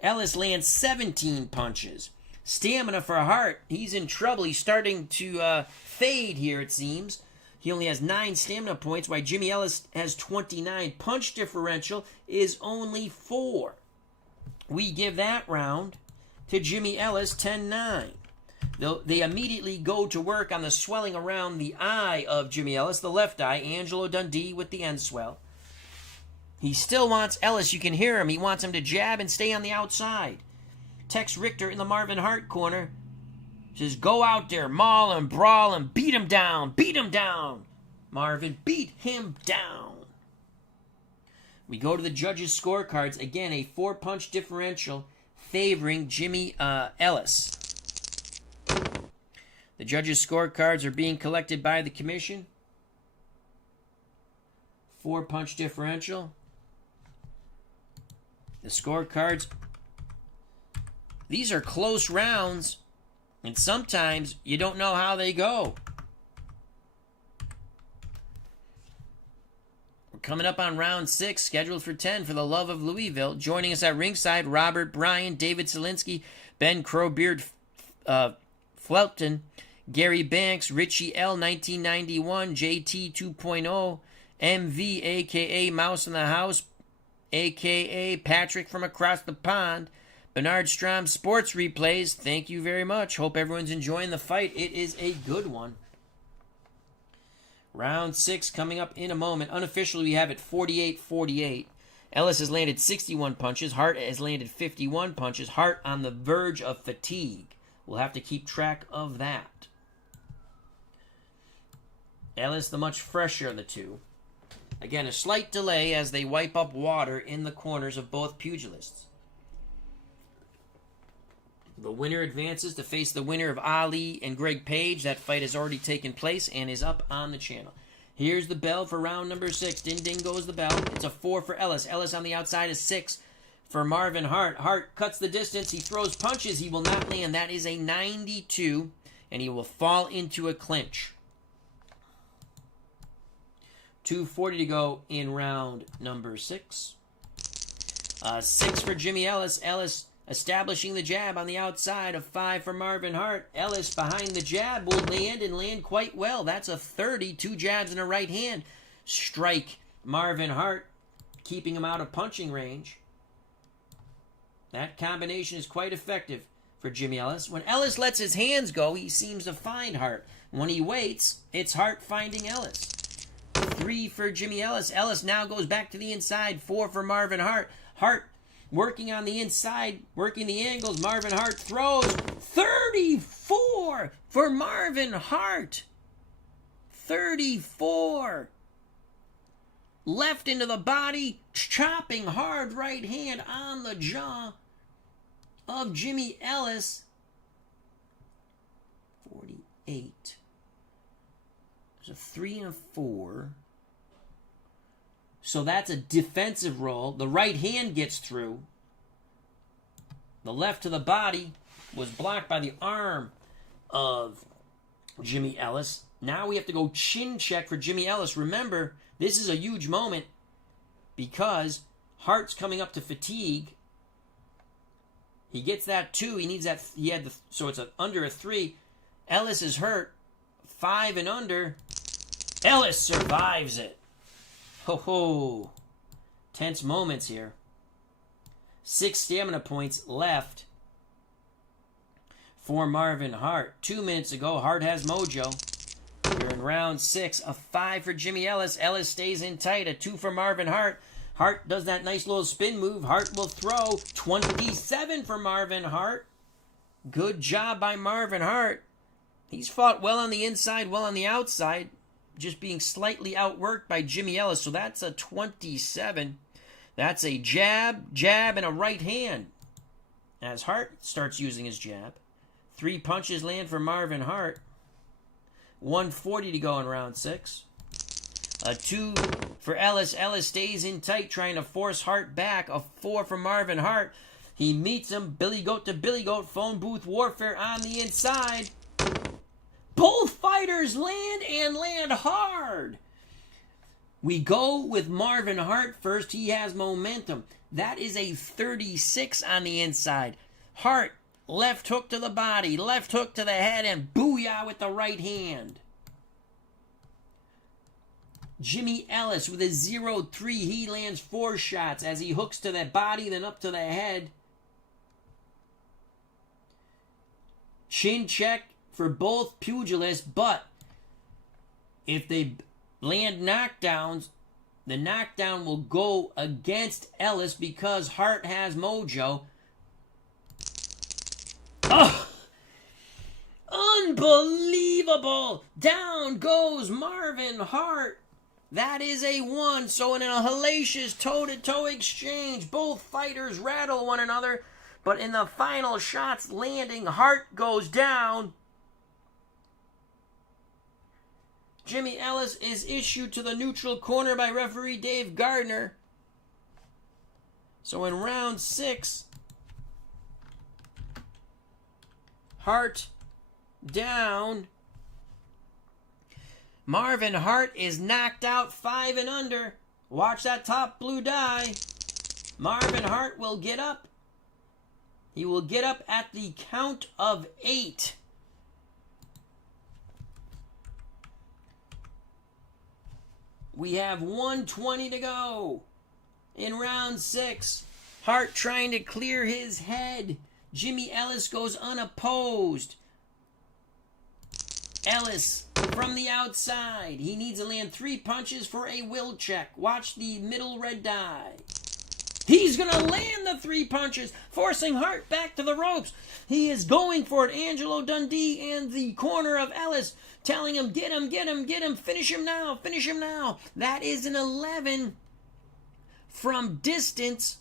Ellis lands 17 punches. Stamina for Hart. He's in trouble. He's starting to fade here, it seems. He only has 9 stamina points, while Jimmy Ellis has 29. Punch differential is only 4. We give that round to Jimmy Ellis, 10-9. They immediately go to work on the swelling around the eye of Jimmy Ellis, the left eye. Angelo Dundee with the end swell. He still wants Ellis. You can hear him. He wants him to jab and stay on the outside. Tex Richter in the Marvin Hart corner says, go out there, maul him, brawl him, beat him down, beat him down. Marvin, beat him down. We go to the judges' scorecards. Again, a 4-punch differential favoring Jimmy Ellis. The judges' scorecards are being collected by the commission. 4-punch differential. The scorecards. These are close rounds, and sometimes you don't know how they go. We're coming up on round 6, scheduled for 10 for the Love of Louisville. Joining us at ringside, Robert Bryan, David Selinsky, Ben Crowbeard Flelton, Gary Banks, Richie L. 1991, JT 2.0, MV, a.k.a. Mouse in the House, a.k.a. Patrick from across the pond, Bernard Strom Sports Replays, thank you very much. Hope everyone's enjoying the fight. It is a good one. Round 6 coming up in a moment. Unofficially, we have it 48-48. Ellis has landed 61 punches. Hart has landed 51 punches. Hart on the verge of fatigue. We'll have to keep track of that. Ellis, the much fresher of the two. Again, a slight delay as they wipe up water in the corners of both pugilists. The winner advances to face the winner of Ali and Greg Page. That fight has already taken place and is up on the channel. Here's the bell for round number 6. Ding, ding goes the bell. It's a 4 for Ellis. Ellis on the outside is 6 for Marvin Hart. Hart cuts the distance. He throws punches. He will not land. That is a 92, and he will fall into a clinch. 2:40 to go in round number 6. 6 for Jimmy Ellis. Ellis establishing the jab on the outside. Of 5 for Marvin Hart. Ellis behind the jab will land and land quite well. That's a 30. 2 jabs and a right hand. Strike Marvin Hart, keeping him out of punching range. That combination is quite effective for Jimmy Ellis. When Ellis lets his hands go, he seems to find Hart. When he waits, it's Hart finding Ellis. 3 for Jimmy Ellis. Ellis now goes back to the inside. 4 for Marvin Hart. Hart working on the inside, working the angles. Marvin Hart throws. 34 for Marvin Hart. 34. Left into the body, chopping hard right hand on the jaw of Jimmy Ellis. 48. There's a 3 and a 4. So that's a defensive roll. The right hand gets through. The left to the body was blocked by the arm of Jimmy Ellis. Now we have to go chin check for Jimmy Ellis. Remember, this is a huge moment because Hart's coming up to fatigue. He gets that 2. He needs that. So it's under a 3. Ellis is hurt. 5 and under. Ellis survives it. Ho ho. Tense moments here. 6 stamina points left for Marvin Hart. 2 minutes ago, Hart has mojo. We're in round 6. A 5 for Jimmy Ellis. Ellis stays in tight. A 2 for Marvin Hart. Hart does that nice little spin move. Hart will throw. 27 for Marvin Hart. Good job by Marvin Hart. He's fought well on the inside, well on the outside. Just being slightly outworked by Jimmy Ellis. So that's a 27. That's a jab, and a right hand. As Hart starts using his jab. 3 punches land for Marvin Hart. 1:40 to go in round 6. A 2 for Ellis. Ellis stays in tight, trying to force Hart back. A 4 for Marvin Hart. He meets him. Billy Goat to Billy Goat. Phone booth warfare on the inside. Both fighters land and land hard. We go with Marvin Hart first. He has momentum. That is a 36 on the inside. Hart, left hook to the body, left hook to the head, and booyah with the right hand. Jimmy Ellis with a 0-3. He lands 4 shots as he hooks to the body, then up to the head. Chin check for both pugilists, but if they land knockdowns, the knockdown will go against Ellis because Hart has mojo. Oh, unbelievable! Down goes Marvin Hart. That is a 1. So in a hellacious toe-to-toe exchange, both fighters rattle one another, but in the final shots landing, Hart goes down. Jimmy Ellis is issued to the neutral corner by referee Dave Gardner. So in round 6, Hart down. Marvin Hart is knocked out 5 and under. Watch that top blue die. Marvin Hart will get up. He will get up at the count of 8. We have 1:20 to go in round 6. Hart trying to clear his head. Jimmy Ellis goes unopposed. Ellis from the outside. He needs to land 3 punches for a will check. Watch the middle red die. He's going to land the 3 punches, forcing Hart back to the ropes. He is going for it. Angelo Dundee and the corner of Ellis telling him, get him, get him, get him. Finish him now, finish him now. That is an 11 from distance.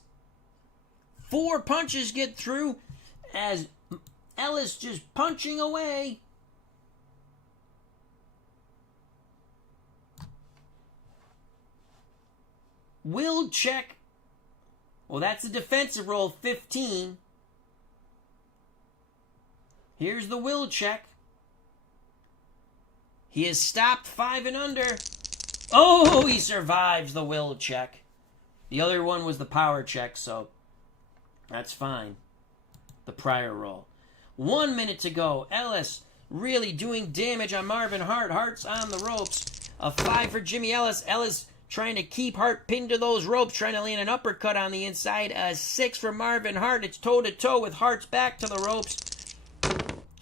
4 punches get through as Ellis just punching away. Will check. Well, that's a defensive roll, 15. Here's the will check. He is stopped 5 and under. Oh, he survives the will check. The other one was the power check, so that's fine. The prior roll. 1 minute to go. Ellis really doing damage on Marvin Hart. Hart's on the ropes. A 5 for Jimmy Ellis. Ellis trying to keep Hart pinned to those ropes, trying to land an uppercut on the inside. A 6 for Marvin Hart. It's toe-to-toe with Hart's back to the ropes.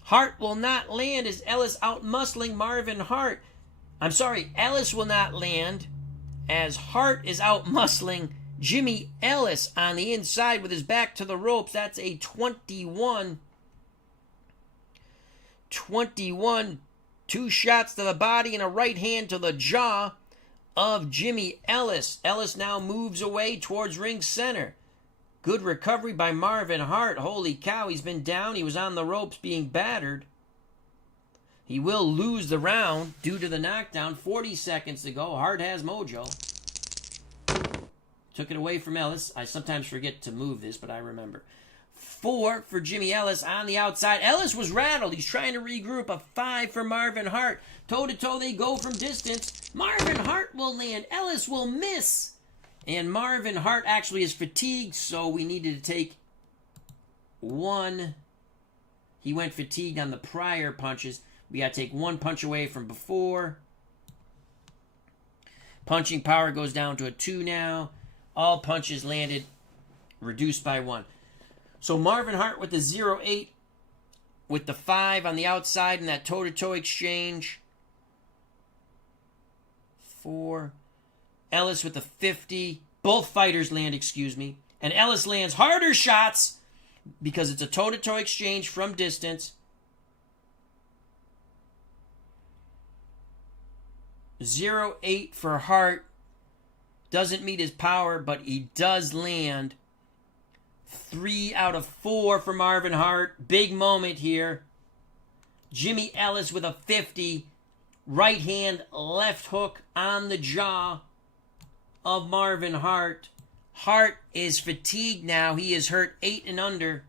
Hart will not land as Ellis out-muscling Marvin Hart. I'm sorry, Ellis will not land as Hart is out-muscling Jimmy Ellis on the inside with his back to the ropes. That's a 21. 2 shots to the body and a right hand to the jaw of Jimmy Ellis. Ellis now moves away towards ring center. Good recovery by Marvin Hart. Holy cow, he's been down. He was on the ropes being battered. He will lose the round due to the knockdown. 40 seconds to go. Hart has mojo. Took it away from Ellis. I sometimes forget to move this, but I remember. 4 for Jimmy Ellis on the outside. Ellis was rattled. He's trying to regroup. A 5 for Marvin Hart. Toe-to-toe they go from distance. Marvin Hart will land. Ellis will miss. And Marvin Hart actually is fatigued, so we needed to take 1. He went fatigued on the prior punches. We got to take 1 punch away from before. Punching power goes down to a 2 now. All punches landed, reduced by 1. So Marvin Hart with the 0-8, with the 5 on the outside in that toe-to-toe exchange. 4. Ellis with the 50. Both fighters land, and Ellis lands harder shots because it's a toe-to-toe exchange from distance. 0-8 for Hart. Doesn't meet his power, but he does land. 3 out of 4 for Marvin Hart. Big moment here. Jimmy Ellis with a 50. Right hand, left hook on the jaw of Marvin Hart. Hart is fatigued now. He is hurt 8 and under.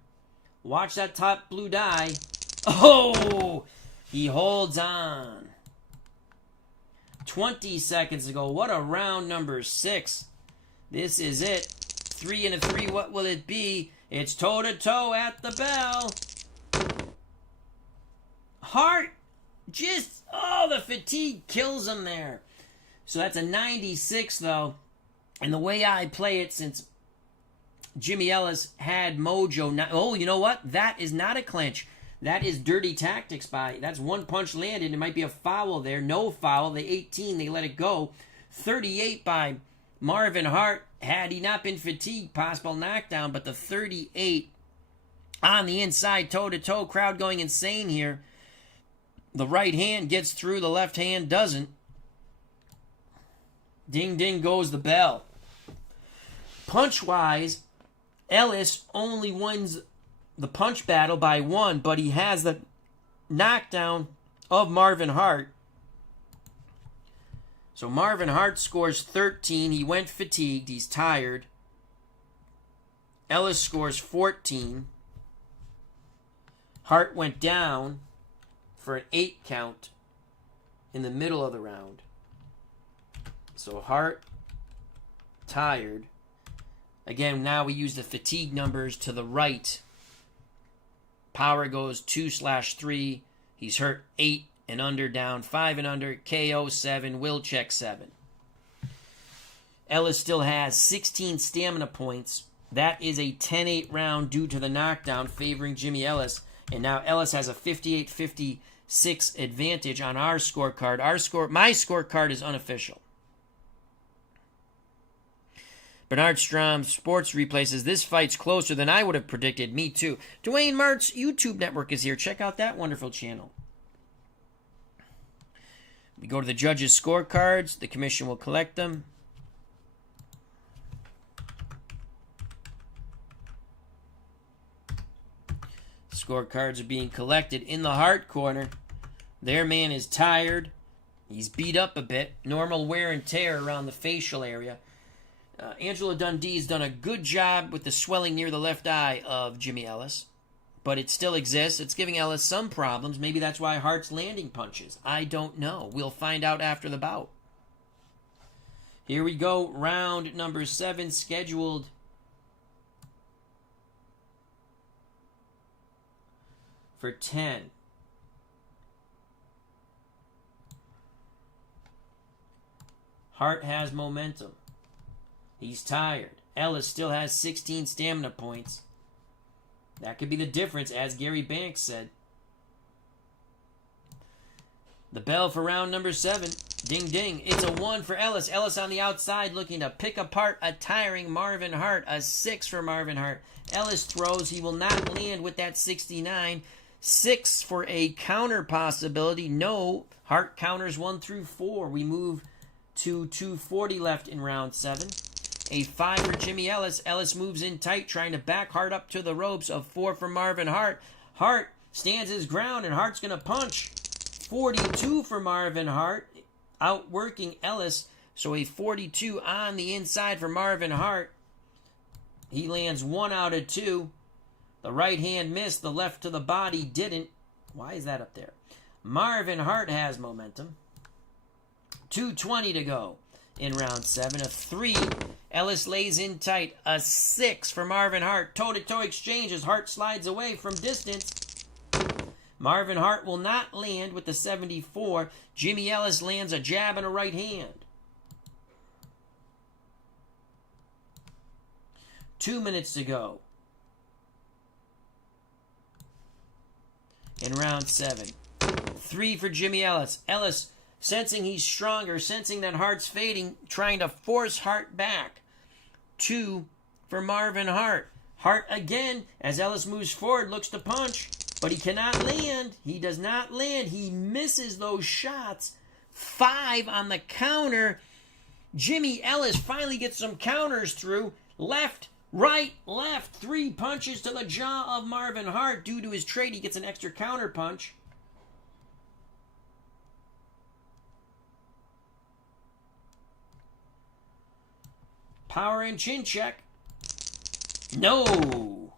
Watch that top blue die. Oh! He holds on. 20 seconds to go. What a round number 6. This is it. 3 and a 3. What will it be? It's toe-to-toe at the bell. Hart just, the fatigue kills him there. So that's a 96, though. And the way I play it, since Jimmy Ellis had mojo. You know what? That is not a clinch. That is dirty tactics that's 1 punch landed. It might be a foul there. No foul. The 18, they let it go. 38 by Marvin Hart. Had he not been fatigued, possible knockdown. But the 38 on the inside, toe-to-toe. Crowd going insane here. The right hand gets through. The left hand doesn't. Ding, ding goes the bell. Punch-wise, Ellis only wins the punch battle by 1, but he has the knockdown of Marvin Hart. So Marvin Hart scores 13. He went fatigued. He's tired. Ellis scores 14. Hart went down for an 8 count in the middle of the round. So Hart, tired. Again, now we use the fatigue numbers to the right. Power goes 2/3. He's hurt 8 and under, down 5 and under. KO 7. Will check 7. Ellis still has 16 stamina points That is a 10-8 round due to the knockdown favoring Jimmy Ellis. And now Ellis has a 58-56 advantage on our scorecard. My scorecard is unofficial. Bernard Strom Sports Replay says, this fight's closer than I would have predicted. Me too. Dwayne Mart's YouTube network is here. Check out that wonderful channel. We go to the judges' scorecards. The commission will collect them. Scorecards are being collected in the Hart corner. Their man is tired. He's beat up a bit. Normal wear and tear around the facial area. Angela Dundee's done a good job with the swelling near the left eye of Jimmy Ellis. But it still exists. It's giving Ellis some problems. Maybe that's why Hart's landing punches. I don't know. We'll find out after the bout. Here we go. Round number 7 scheduled for 10. Hart has momentum. He's tired. Ellis still has 16 stamina points. That could be the difference, as Gary Banks said. The bell for round number 7. Ding, ding. It's a 1 for Ellis. Ellis on the outside looking to pick apart a tiring Marvin Hart. A 6 for Marvin Hart. Ellis throws. He will not land with that 69. 6 for a counter possibility. No. Hart counters 1 through 4. We move to 240 left in round 7. A 5 for Jimmy Ellis. Ellis moves in tight, trying to back Hart up to the ropes. A 4 for Marvin Hart. Hart stands his ground, and Hart's going to punch. 42 for Marvin Hart, outworking Ellis. So a 42 on the inside for Marvin Hart. He lands 1 out of 2. The right hand missed. The left to the body didn't. Why is that up there? Marvin Hart has momentum. 2:20 to go in round 7. A 3. Ellis lays in tight. A 6 for Marvin Hart. Toe-to-toe exchanges. Hart slides away from distance. Marvin Hart will not land with the 74. Jimmy Ellis lands a jab and a right hand. 2 minutes to go in round 7. 3 for Jimmy Ellis. Ellis, sensing he's stronger, sensing that Hart's fading, trying to force Hart back. 2 for Marvin Hart. Hart again, as Ellis moves forward, looks to punch, but he cannot land. He does not land. He misses those shots. 5 on the counter. Jimmy Ellis finally gets some counters through. Left, right, left. 3 punches to the jaw of Marvin Hart. Due to his trade, he gets an extra counter punch. Power and chin check. No.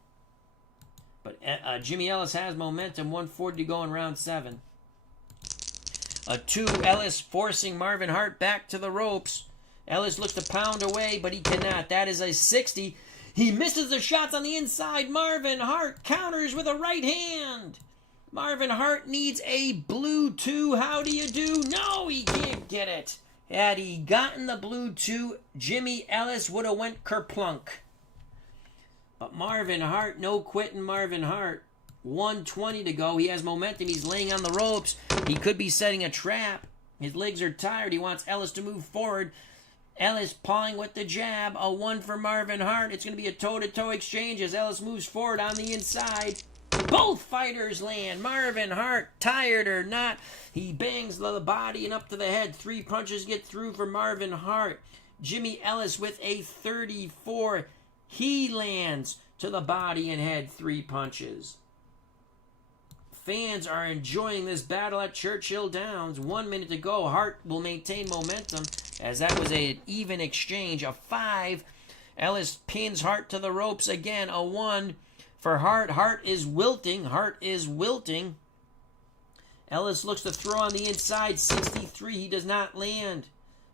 But Jimmy Ellis has momentum. 140 to go in round 7. A 2. Ellis forcing Marvin Hart back to the ropes. Ellis looks to pound away, but he cannot. That is a 60. He misses the shots on the inside. Marvin Hart counters with a right hand. Marvin Hart needs a blue 2. How do you do? No, he can't get it. Had he gotten the blue 2, Jimmy Ellis would have went kerplunk. But Marvin Hart, no quitting Marvin Hart. 1:20 to go. He has momentum. He's laying on the ropes. He could be setting a trap. His legs are tired. He wants Ellis to move forward. Ellis pawing with the jab. A 1 for Marvin Hart. It's going to be a toe-to-toe exchange as Ellis moves forward on the inside. Both fighters land. Marvin Hart, tired or not, he bangs the body and up to the head. 3 punches get through for Marvin Hart. Jimmy Ellis with a 34. He lands to the body and head. 3 punches. Fans are enjoying this battle at Churchill Downs. 1 minute to go. Hart will maintain momentum as that was an even exchange. A 5. Ellis pins Hart to the ropes again. A 1 for Hart. Hart is wilting. Hart is wilting. Ellis looks to throw on the inside. 63. He does not land.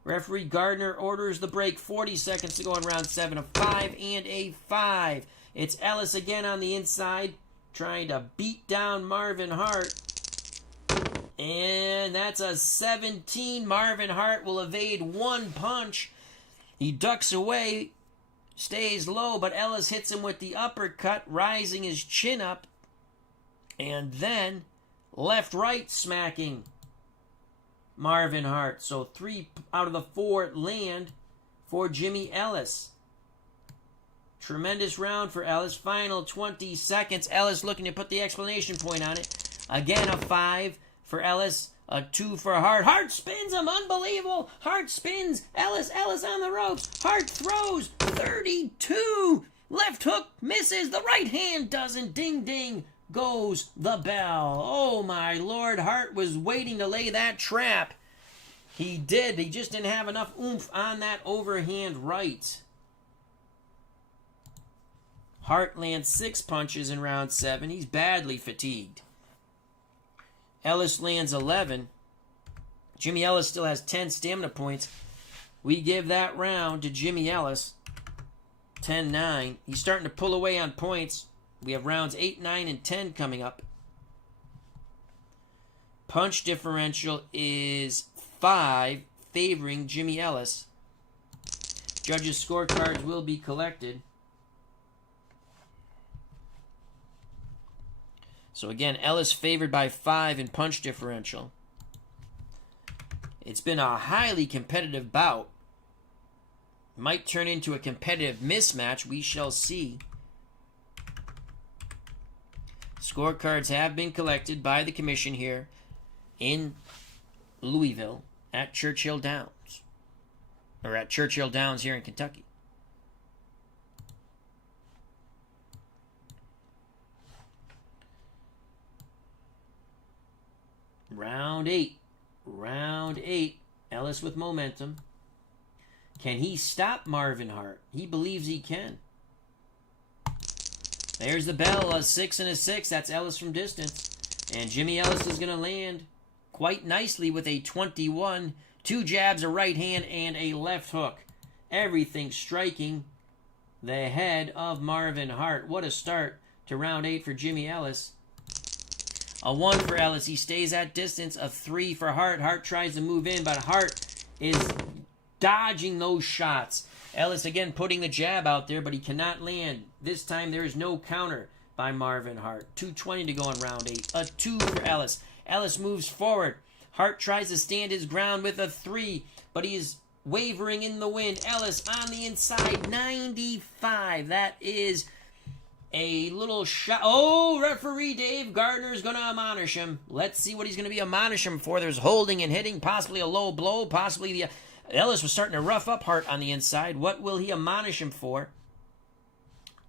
Referee Gardner orders the break. 40 seconds to go in round 7. A 5 and a 5. It's Ellis again on the inside, trying to beat down Marvin Hart. And that's a 17. Marvin Hart will evade 1 punch. He ducks away. stays low, but Ellis hits him with the uppercut, rising his chin up. And then left-right smacking Marvin Hart. So 3 out of the 4 land for Jimmy Ellis. Tremendous round for Ellis. Final 20 seconds. Ellis looking to put the exclamation point on it. Again, a 5 for Ellis. A 2 for Hart. Hart spins him. Unbelievable. Hart spins. Ellis on the ropes. Hart throws. 32. Left hook misses. The right hand doesn't. Ding, ding. Goes the bell. Oh, my Lord. Hart was waiting to lay that trap. He did. He just didn't have enough oomph on that overhand right. Hart lands 6 punches in round 7. He's badly fatigued. Ellis lands 11. Jimmy Ellis still has 10 stamina points. We give that round to Jimmy Ellis. 10-9. He's starting to pull away on points. We have rounds 8, 9, and 10 coming up. Punch differential is 5, favoring Jimmy Ellis. Judges' scorecards will be collected. So again, Ellis favored by 5 in punch differential. It's been a highly competitive bout. Might turn into a competitive mismatch. We shall see. Scorecards have been collected by the commission here in Louisville at Churchill Downs. Or at Churchill Downs here in Kentucky. Round 8. Round 8. Ellis with momentum. Can he stop Marvin Hart? He believes he can. There's the bell. A 6 and a 6. That's Ellis from distance. And Jimmy Ellis is going to land quite nicely with a 21. 2 jabs, a right hand, and a left hook. Everything striking the head of Marvin Hart. What a start to round 8 for Jimmy Ellis. A 1 for Ellis. He stays at distance. A 3 for Hart. Hart tries to move in, but Hart is dodging those shots. Ellis again putting the jab out there, but he cannot land. This time there is no counter by Marvin Hart. 2:20 to go in round 8. A 2 for Ellis. Ellis moves forward. Hart tries to stand his ground with a 3, but he is wavering in the wind. Ellis on the inside. 95. That is a little shot. Oh, referee Dave Gardner's going to admonish him. Let's see what he's going to be admonishing him for. There's holding and hitting, possibly a low blow, possibly the... Ellis was starting to rough up Hart on the inside. What will he admonish him for?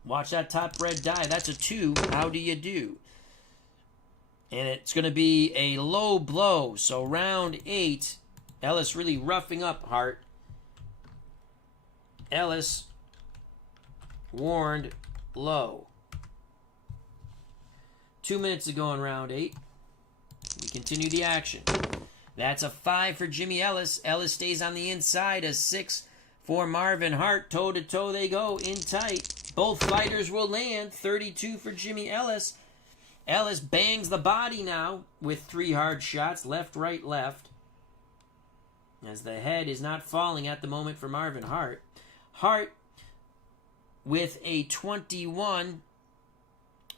Watch that top red die. That's a 2. How do you do? And it's going to be a low blow. So round 8, Ellis really roughing up Hart. Ellis warned low. 2 minutes to go in round 8. We continue the action. That's a 5 for Jimmy Ellis. Ellis stays on the inside. A 6 for Marvin Hart. Toe-to-toe they go in tight. Both fighters will land. 32 for Jimmy Ellis. Ellis bangs the body now with 3 hard shots. Left, right, left. As the head is not falling at the moment for Marvin Hart. Hart with a 21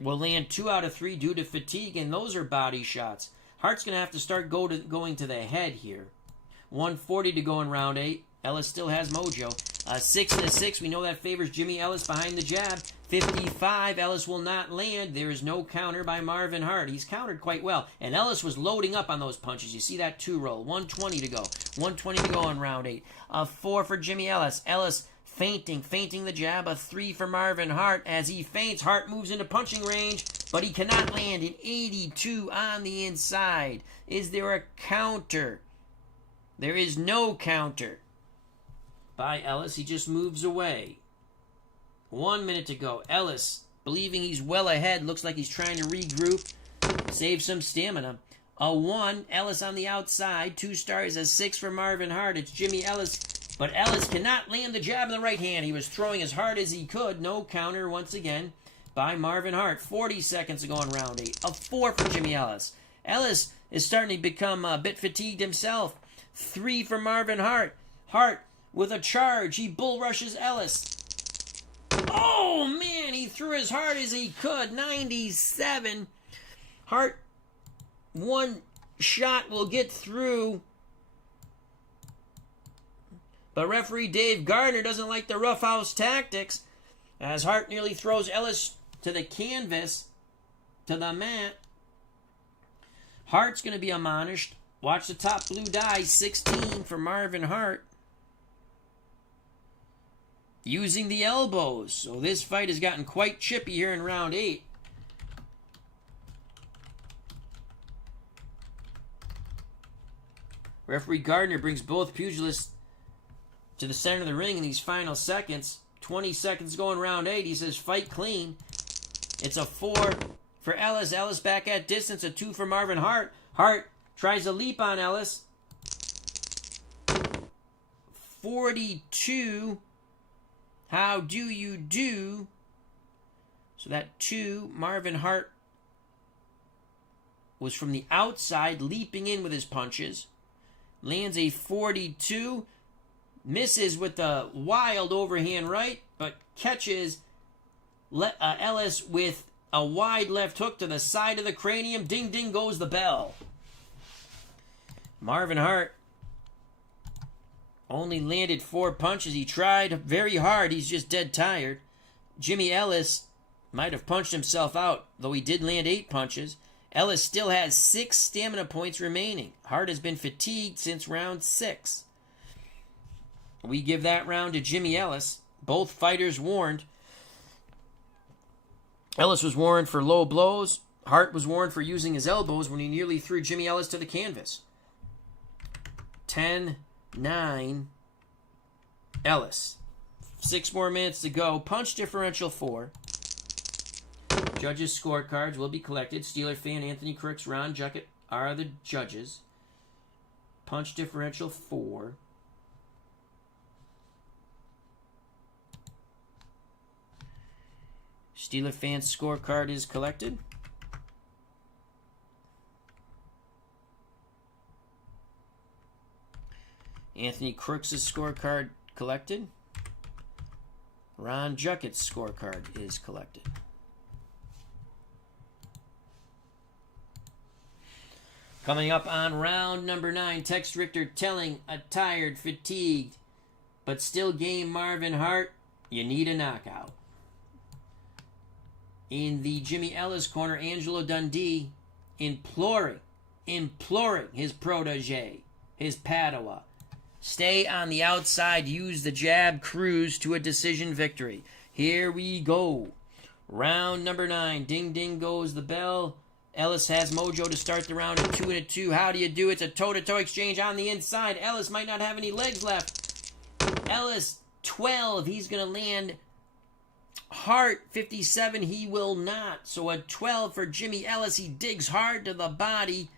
will land 2 out of 3 due to fatigue, and those are body shots. Hart's going to have to start going to the head here. 140 to go in round 8. Ellis still has mojo. A 6 and a 6. We know that favors Jimmy Ellis behind the jab. 55. Ellis will not land. There is no counter by Marvin Hart. He's countered quite well. And Ellis was loading up on those punches. You see that 2 roll. 120 to go. 120 to go in round 8. A 4 for Jimmy Ellis. Ellis fainting the jab. A 3 for Marvin Hart. As he feints, Hart moves into punching range, but he cannot land. An 82 on the inside. Is there a counter? There is no counter by Ellis. He just moves away. 1 minute to go. Ellis, believing he's well ahead, looks like he's trying to regroup, save some stamina. A 1, Ellis on the outside. 2 stars. A 6 for Marvin Hart. It's Jimmy Ellis. But Ellis cannot land the jab in the right hand. He was throwing as hard as he could. No counter once again by Marvin Hart. 40 seconds to go in round 8. A 4 for Jimmy Ellis. Ellis is starting to become a bit fatigued himself. 3 for Marvin Hart. Hart with a charge. He bull rushes Ellis. Oh, man, he threw as hard as he could. 97. Hart, one shot will get through. But referee Dave Gardner doesn't like the roughhouse tactics as Hart nearly throws Ellis to the canvas, to the mat. Hart's going to be admonished. Watch the top blue die, 16 for Marvin Hart. Using the elbows. So this fight has gotten quite chippy here in round 8. Referee Gardner brings both pugilists to the center of the ring in these final seconds. 20 seconds going round 8. He says, fight clean. It's a 4 for Ellis. Ellis back at distance. A 2 for Marvin Hart. Hart tries a leap on Ellis. 42. How do you do? So that 2, Marvin Hart was from the outside, leaping in with his punches. Lands a 42. Misses with the wild overhand right, but catches Ellis with a wide left hook to the side of the cranium. Ding, ding goes the bell. Marvin Hart only landed 4 punches. He tried very hard. He's just dead tired. Jimmy Ellis might have punched himself out, though he did land 8 punches. Ellis still has 6 stamina points remaining. Hart has been fatigued since round 6. We give that round to Jimmy Ellis. Both fighters warned. Ellis was warned for low blows. Hart was warned for using his elbows when he nearly threw Jimmy Ellis to the canvas. 10-9 Ellis. 6 more minutes to go. Punch differential 4. Judges' scorecards will be collected. Steeler fan Anthony Crooks, Ron Juckett are the judges. Punch differential 4. Steeler fan's scorecard is collected. Anthony Crooks' scorecard collected. Ron Juckett's scorecard is collected. Coming up on round number 9, Tex Richter telling a tired, fatigued, but still game Marvin Hart, you need a knockout. In the Jimmy Ellis corner, Angelo Dundee imploring his protege, his Padua, stay on the outside, use the jab, cruise to a decision victory. Here we go. Round number 9. Ding, ding goes the bell. Ellis has mojo to start the round at 2 and a 2. How do you do? It's a toe-to-toe exchange on the inside. Ellis might not have any legs left. Ellis, 12. He's going to land Hart, 57. He will not. So a 12 for Jimmy Ellis. He digs hard to the body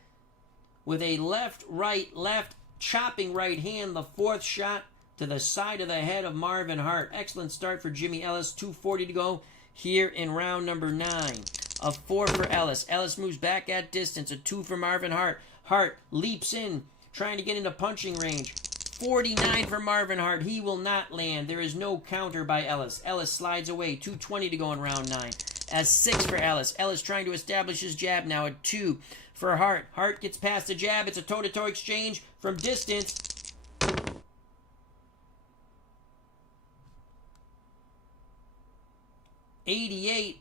with a left, right, left, chopping right hand. The 4th shot to the side of the head of Marvin Hart. Excellent start for Jimmy Ellis. 2:40 to go here in round number 9. A 4 for Ellis. Ellis moves back at distance. A 2 for Marvin Hart. Hart leaps in, trying to get into punching range. 49 for Marvin Hart. He will not land. There is no counter by Ellis. Ellis slides away. 2:20 to go in round 9. A 6 for Ellis. Ellis trying to establish his jab now. A 2 for Hart. Hart gets past the jab. It's a toe-to-toe exchange from distance. $88.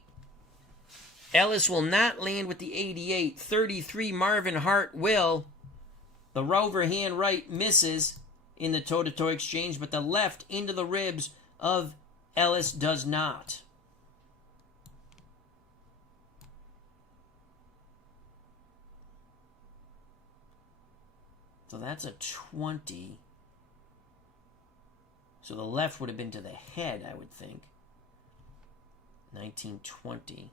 Ellis will not land with the 88. 33, Marvin Hart will. The overhand right misses in the toe-to-toe exchange, but the left into the ribs of Ellis does not. So that's a 20. So the left would have been to the head, I would think. 19-20.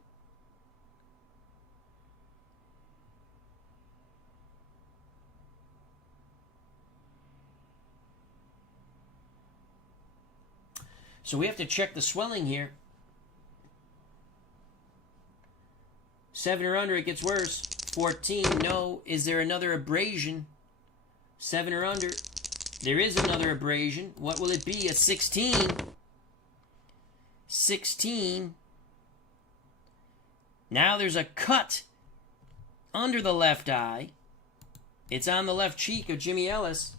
So we have to check the swelling here. 7 or under, it gets worse. 14, no. Is there another abrasion? 7 or under, there is another abrasion. What will it be? A 16. 16. Now there's a cut under the left eye. It's on the left cheek of Jimmy Ellis.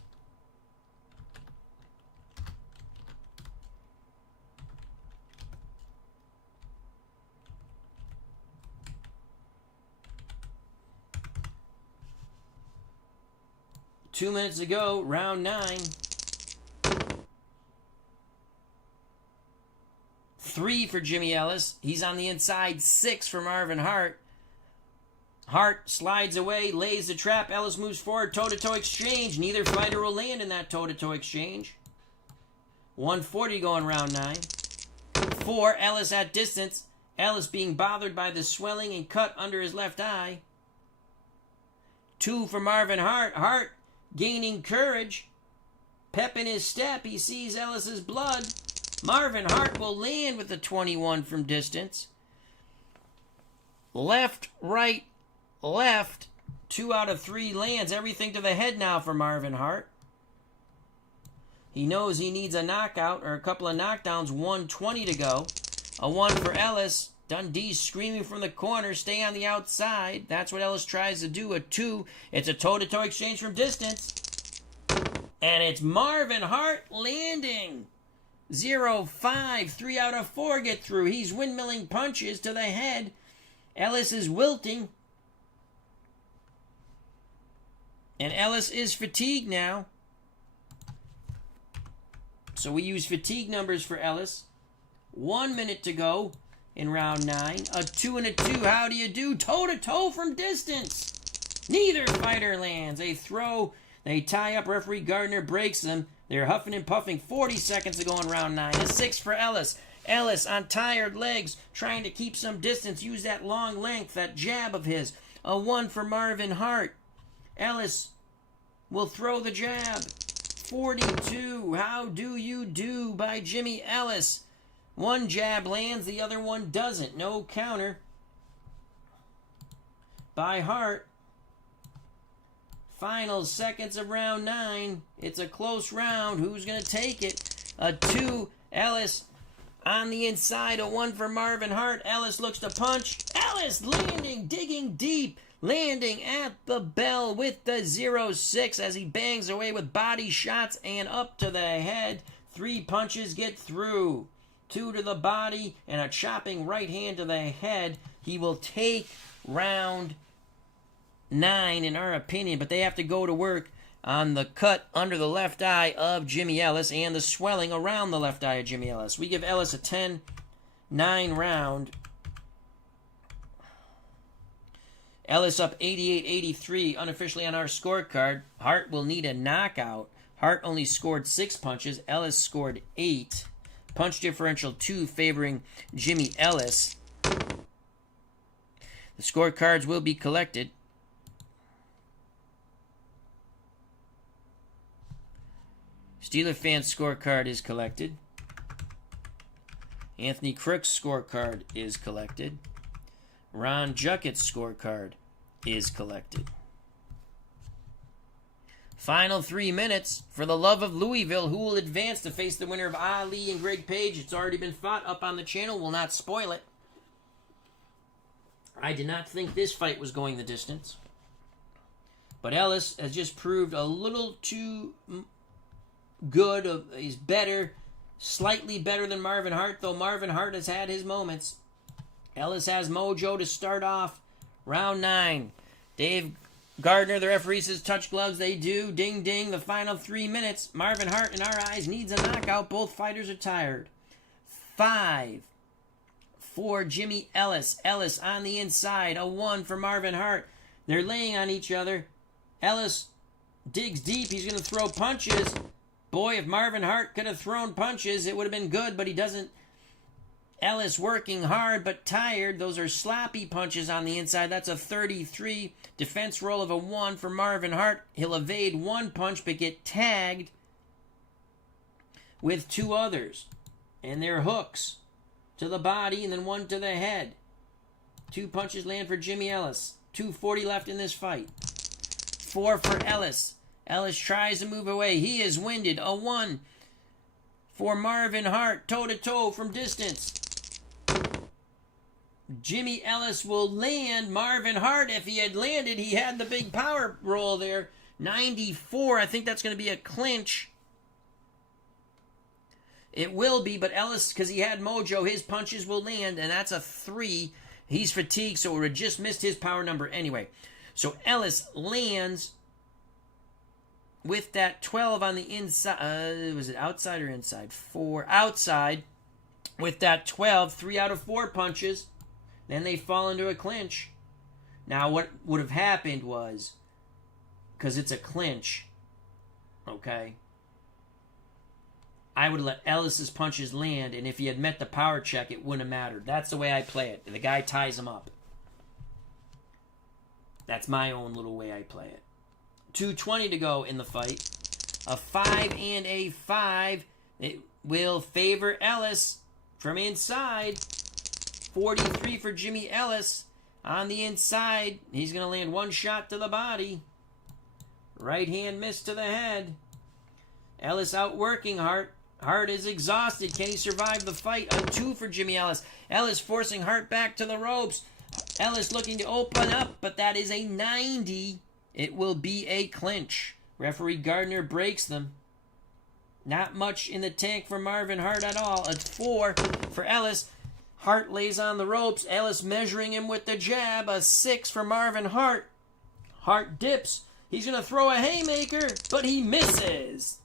Two minutes ago, round 9. 3 for Jimmy Ellis. He's on the inside. 6 for Marvin Hart. Hart slides away, lays the trap. Ellis moves forward. Toe-to-toe exchange. Neither fighter will land in that toe-to-toe exchange. 140 going round 9. 4, Ellis at distance. Ellis being bothered by the swelling and cut under his left eye. 2 for Marvin Hart. Hart gaining courage. Pep in his step. He sees Ellis's blood. Marvin Hart will land with the 21 from distance. Left, right, left. 2 out of 3 lands. Everything to the head now for Marvin Hart. He knows he needs a knockout or a couple of knockdowns. 1:20 to go. A 1 for Ellis. Dundee screaming from the corner. Stay on the outside. That's what Ellis tries to do. A 2. It's a toe-to-toe exchange from distance. And it's Marvin Hart landing. 0-5. 3 out of 4 get through. He's windmilling punches to the head. Ellis is wilting. And Ellis is fatigued now. So we use fatigue numbers for Ellis. 1 minute to go in round 9. A 2 and a 2. How do you do? Toe-to-toe from distance. Neither fighter lands. A throw. They tie up. Referee Gardner breaks them. They're huffing and puffing. 40 seconds to go in round 9. A 6 for Ellis. Ellis on tired legs, trying to keep some distance. Use that long length, that jab of his. A 1 for Marvin Hart. Ellis will throw the jab. 42. How do you do by Jimmy Ellis? One jab lands, the other one doesn't. No counter by Hart. Final seconds of round 9. It's a close round. Who's going to take it? A 2. Ellis on the inside. A 1 for Marvin Hart. Ellis looks to punch. Ellis landing, digging deep. Landing at the bell with the 0-6 as he bangs away with body shots and up to the head. 3 punches get through. 2 to the body and a chopping right hand to the head. He will take round 9 in our opinion, but they have to go to work on the cut under the left eye of Jimmy Ellis and the swelling around the left eye of Jimmy Ellis. We give Ellis a 10-9 round. Ellis up 88-83 unofficially on our scorecard. Hart will need a knockout. Hart only scored 6 punches. Ellis scored 8. Punch differential 2 favoring Jimmy Ellis. The scorecards will be collected. Steeler Fan's scorecard is collected. Anthony Crook's scorecard is collected. Ron Jucket's scorecard is collected. Final 3 minutes for the Love of Louisville, who will advance to face the winner of Ali and Greg Page. It's already been fought up on the channel. We'll not spoil it. I did not think this fight was going the distance. But Ellis has just proved a little too good. He's better, slightly better than Marvin Hart, though Marvin Hart has had his moments. Ellis has mojo to start off round 9. Dave Gardner, the referee, says touch gloves. They do. Ding, ding. The final 3 minutes. Marvin Hart, in our eyes, needs a knockout. Both fighters are tired. 5 for Jimmy Ellis. Ellis on the inside. A 1 for Marvin Hart. They're laying on each other. Ellis digs deep. He's going to throw punches. Boy, if Marvin Hart could have thrown punches, it would have been good, but he doesn't. Ellis working hard but tired. Those are sloppy punches on the inside. That's a 33. Defense roll of a 1 for Marvin Hart. He'll evade 1 punch but get tagged with 2 others. And they're hooks to the body and then 1 to the head. 2 punches land for Jimmy Ellis. 2:40 left in this fight. 4 for Ellis. Ellis tries to move away. He is winded. A 1 for Marvin Hart. Toe-to-toe from distance. Jimmy Ellis will land. Marvin Hart, if he had landed, he had the big power roll there. 94. I think that's going to be a clinch. It will be, but Ellis, because he had mojo, his punches will land, and that's a 3. He's fatigued, so it would have just missed his power number anyway. So Ellis lands with that 12 on the inside. Was it outside or inside? 4. Outside with that 12. 3 out of 4 punches. Then they fall into a clinch. Now, what would have happened was, because it's a clinch, okay, I would have let Ellis's punches land, and if he had met the power check, it wouldn't have mattered. That's the way I play it. The guy ties him up. That's my own little way I play it. 2:20 to go in the fight. A 5 and a 5. It will favor Ellis from inside. 43 for Jimmy Ellis. On the inside, he's going to land one shot to the body. Right hand miss to the head. Ellis outworking Hart. Hart is exhausted. Can he survive the fight? A 2 for Jimmy Ellis. Ellis forcing Hart back to the ropes. Ellis looking to open up, but that is a 90. It will be a clinch. Referee Gardner breaks them. Not much in the tank for Marvin Hart at all. A 4 for Ellis. Hart lays on the ropes. Ellis measuring him with the jab. A 6 for Marvin Hart. Hart dips. He's going to throw a haymaker, but he misses.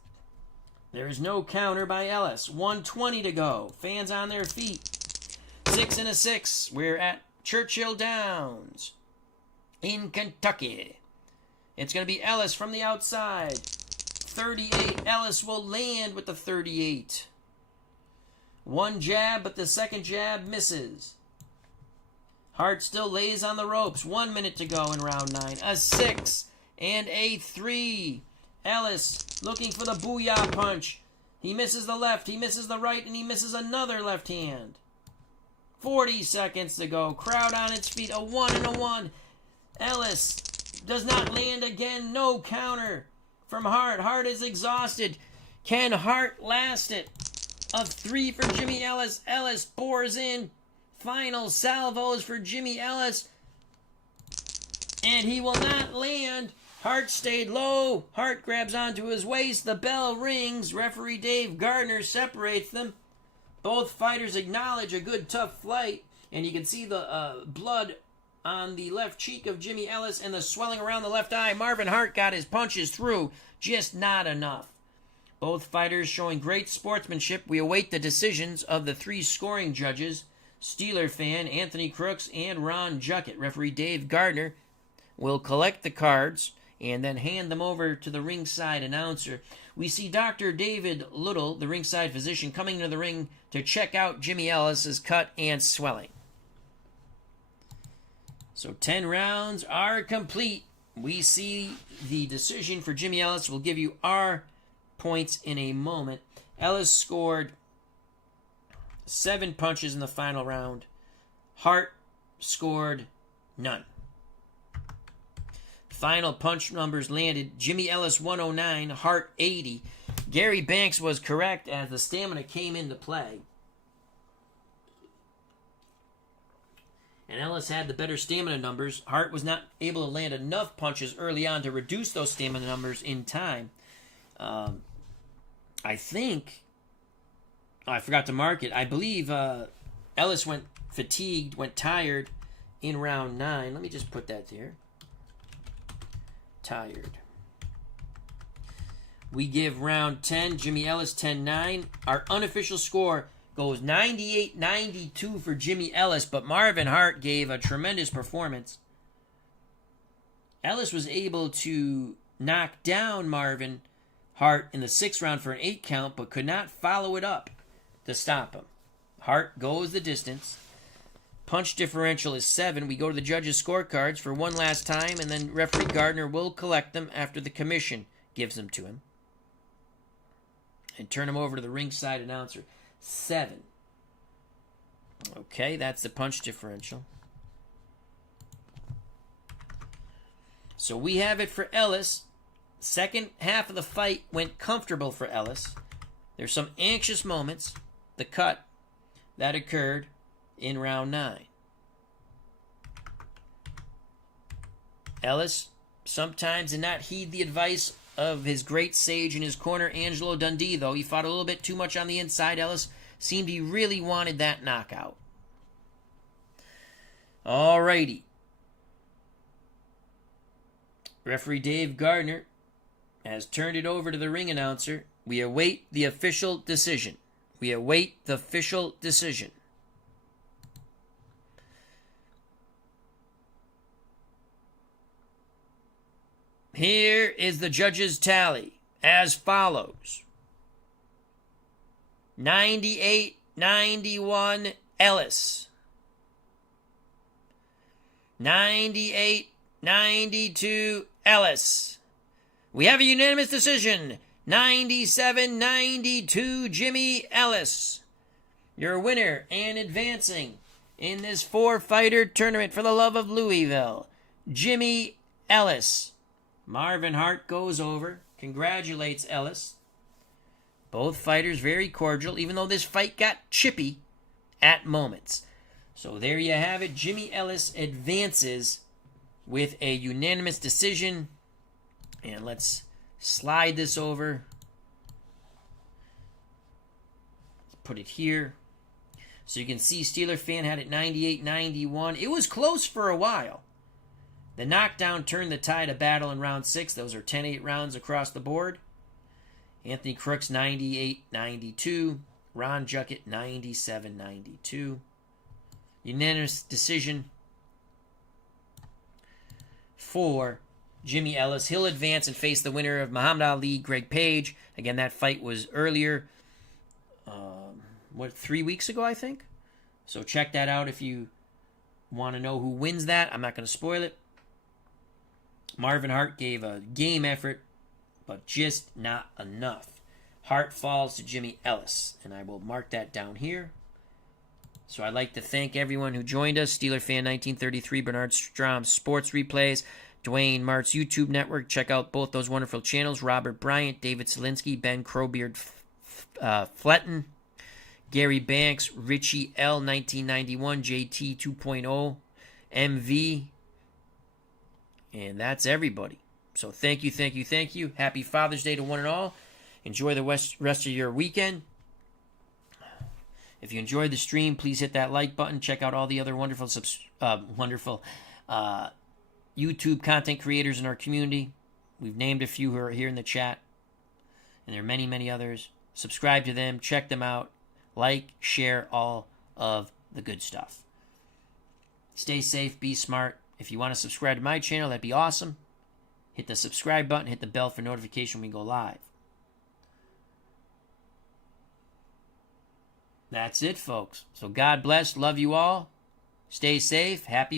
There is no counter by Ellis. 1:20 to go. Fans on their feet. 6 and a 6. We're at Churchill Downs in Kentucky. It's going to be Ellis from the outside. 38. Ellis will land with the 38. One jab, but the second jab misses. Hart still lays on the ropes. 1 minute to go in round 9. A 6 and a 3. Ellis looking for the booyah punch. He misses the left, he misses the right, and he misses another left hand. 40 seconds to go. Crowd on its feet. A 1 and a 1. Ellis does not land again. No counter from Hart. Hart is exhausted. Can Hart last it? A 3 for Jimmy Ellis. Ellis pours in. Final salvos for Jimmy Ellis. And he will not land. Hart stayed low. Hart grabs onto his waist. The bell rings. Referee Dave Gardner separates them. Both fighters acknowledge a good, tough fight. And you can see the blood on the left cheek of Jimmy Ellis and the swelling around the left eye. Marvin Hart got his punches through, just not enough. Both fighters showing great sportsmanship. We await the decisions of the 3 scoring judges, Steeler fan Anthony Crooks and Ron Juckett. Referee Dave Gardner will collect the cards and then hand them over to the ringside announcer. We see Dr. David Little, the ringside physician, coming into the ring to check out Jimmy Ellis's cut and swelling. So 10 rounds are complete. We see the decision for Jimmy Ellis. We'll give you our points in a moment. Ellis scored 7 punches in the final round. Hart scored none. Final punch numbers landed. Jimmy Ellis 109, Hart 80. Gary Banks was correct as the stamina came into play. And Ellis had the better stamina numbers. Hart was not able to land enough punches early on to reduce those stamina numbers in time. I think... I forgot to mark it. I believe Ellis went fatigued, went tired in round 9. Let me just put that there. Tired. We give round 10, Jimmy Ellis 10-9. Our unofficial score goes 98-92 for Jimmy Ellis, but Marvin Hart gave a tremendous performance. Ellis was able to knock down Marvin Hart in the 6th round for an 8 count, but could not follow it up to stop him. Hart goes the distance. Punch differential is 7. We go to the judges' scorecards for one last time, and then referee Gardner will collect them after the commission gives them to him. And turn them over to the ringside announcer. 7. Okay, that's the punch differential. So we have it for Ellis. Second half of the fight went comfortable for Ellis. There's some anxious moments. The cut that occurred in round 9. Ellis sometimes did not heed the advice of his great sage in his corner, Angelo Dundee, though. He fought a little bit too much on the inside. Ellis seemed he really wanted that knockout. Alrighty. Referee Dave Gardner has turned it over to the ring announcer. We await the official decision. We await the official decision. Here is the judges' tally as follows. 98-91 Ellis. 98-92 Ellis. We have a unanimous decision. 97-92 Jimmy Ellis. Your winner and advancing in this 4-fighter tournament for the Love of Louisville, Jimmy Ellis. Marvin Hart goes over, congratulates Ellis. Both fighters very cordial, even though this fight got chippy at moments. So there you have it. Jimmy Ellis advances with a unanimous decision. And let's slide this over. Put it here. So you can see Steeler fan had it 98-91. It was close for a while. The knockdown turned the tide of battle in round 6. Those are 10-8 rounds across the board. Anthony Crooks 98-92. Ron Juckett 97-92. Unanimous decision for Jimmy Ellis. He'll advance and face the winner of Muhammad Ali, Greg Page. Again, that fight was earlier, 3 weeks ago, I think? So check that out if you want to know who wins that. I'm not going to spoil it. Marvin Hart gave a game effort, but just not enough. Hart falls to Jimmy Ellis, and I will mark that down here. So I'd like to thank everyone who joined us. Steeler Fan 1933, Bernard Strom Sports Replays, Dwayne Mart's YouTube network. Check out both those wonderful channels. Robert Bryant, David Selinsky, Ben Crowbeard Fletton, Gary Banks, Richie L. 1991, JT 2.0, MV. And that's everybody. So thank you, thank you, thank you. Happy Father's Day to one and all. Enjoy the rest of your weekend. If you enjoyed the stream, please hit that like button. Check out all the other wonderful YouTube content creators in our community. We've named a few who are here in the chat. And there are many, many others. Subscribe to them. Check them out. Like, share all of the good stuff. Stay safe. Be smart. If you want to subscribe to my channel, that'd be awesome. Hit the subscribe button. Hit the bell for notification when we go live. That's it, folks. So God bless. Love you all. Stay safe. Happy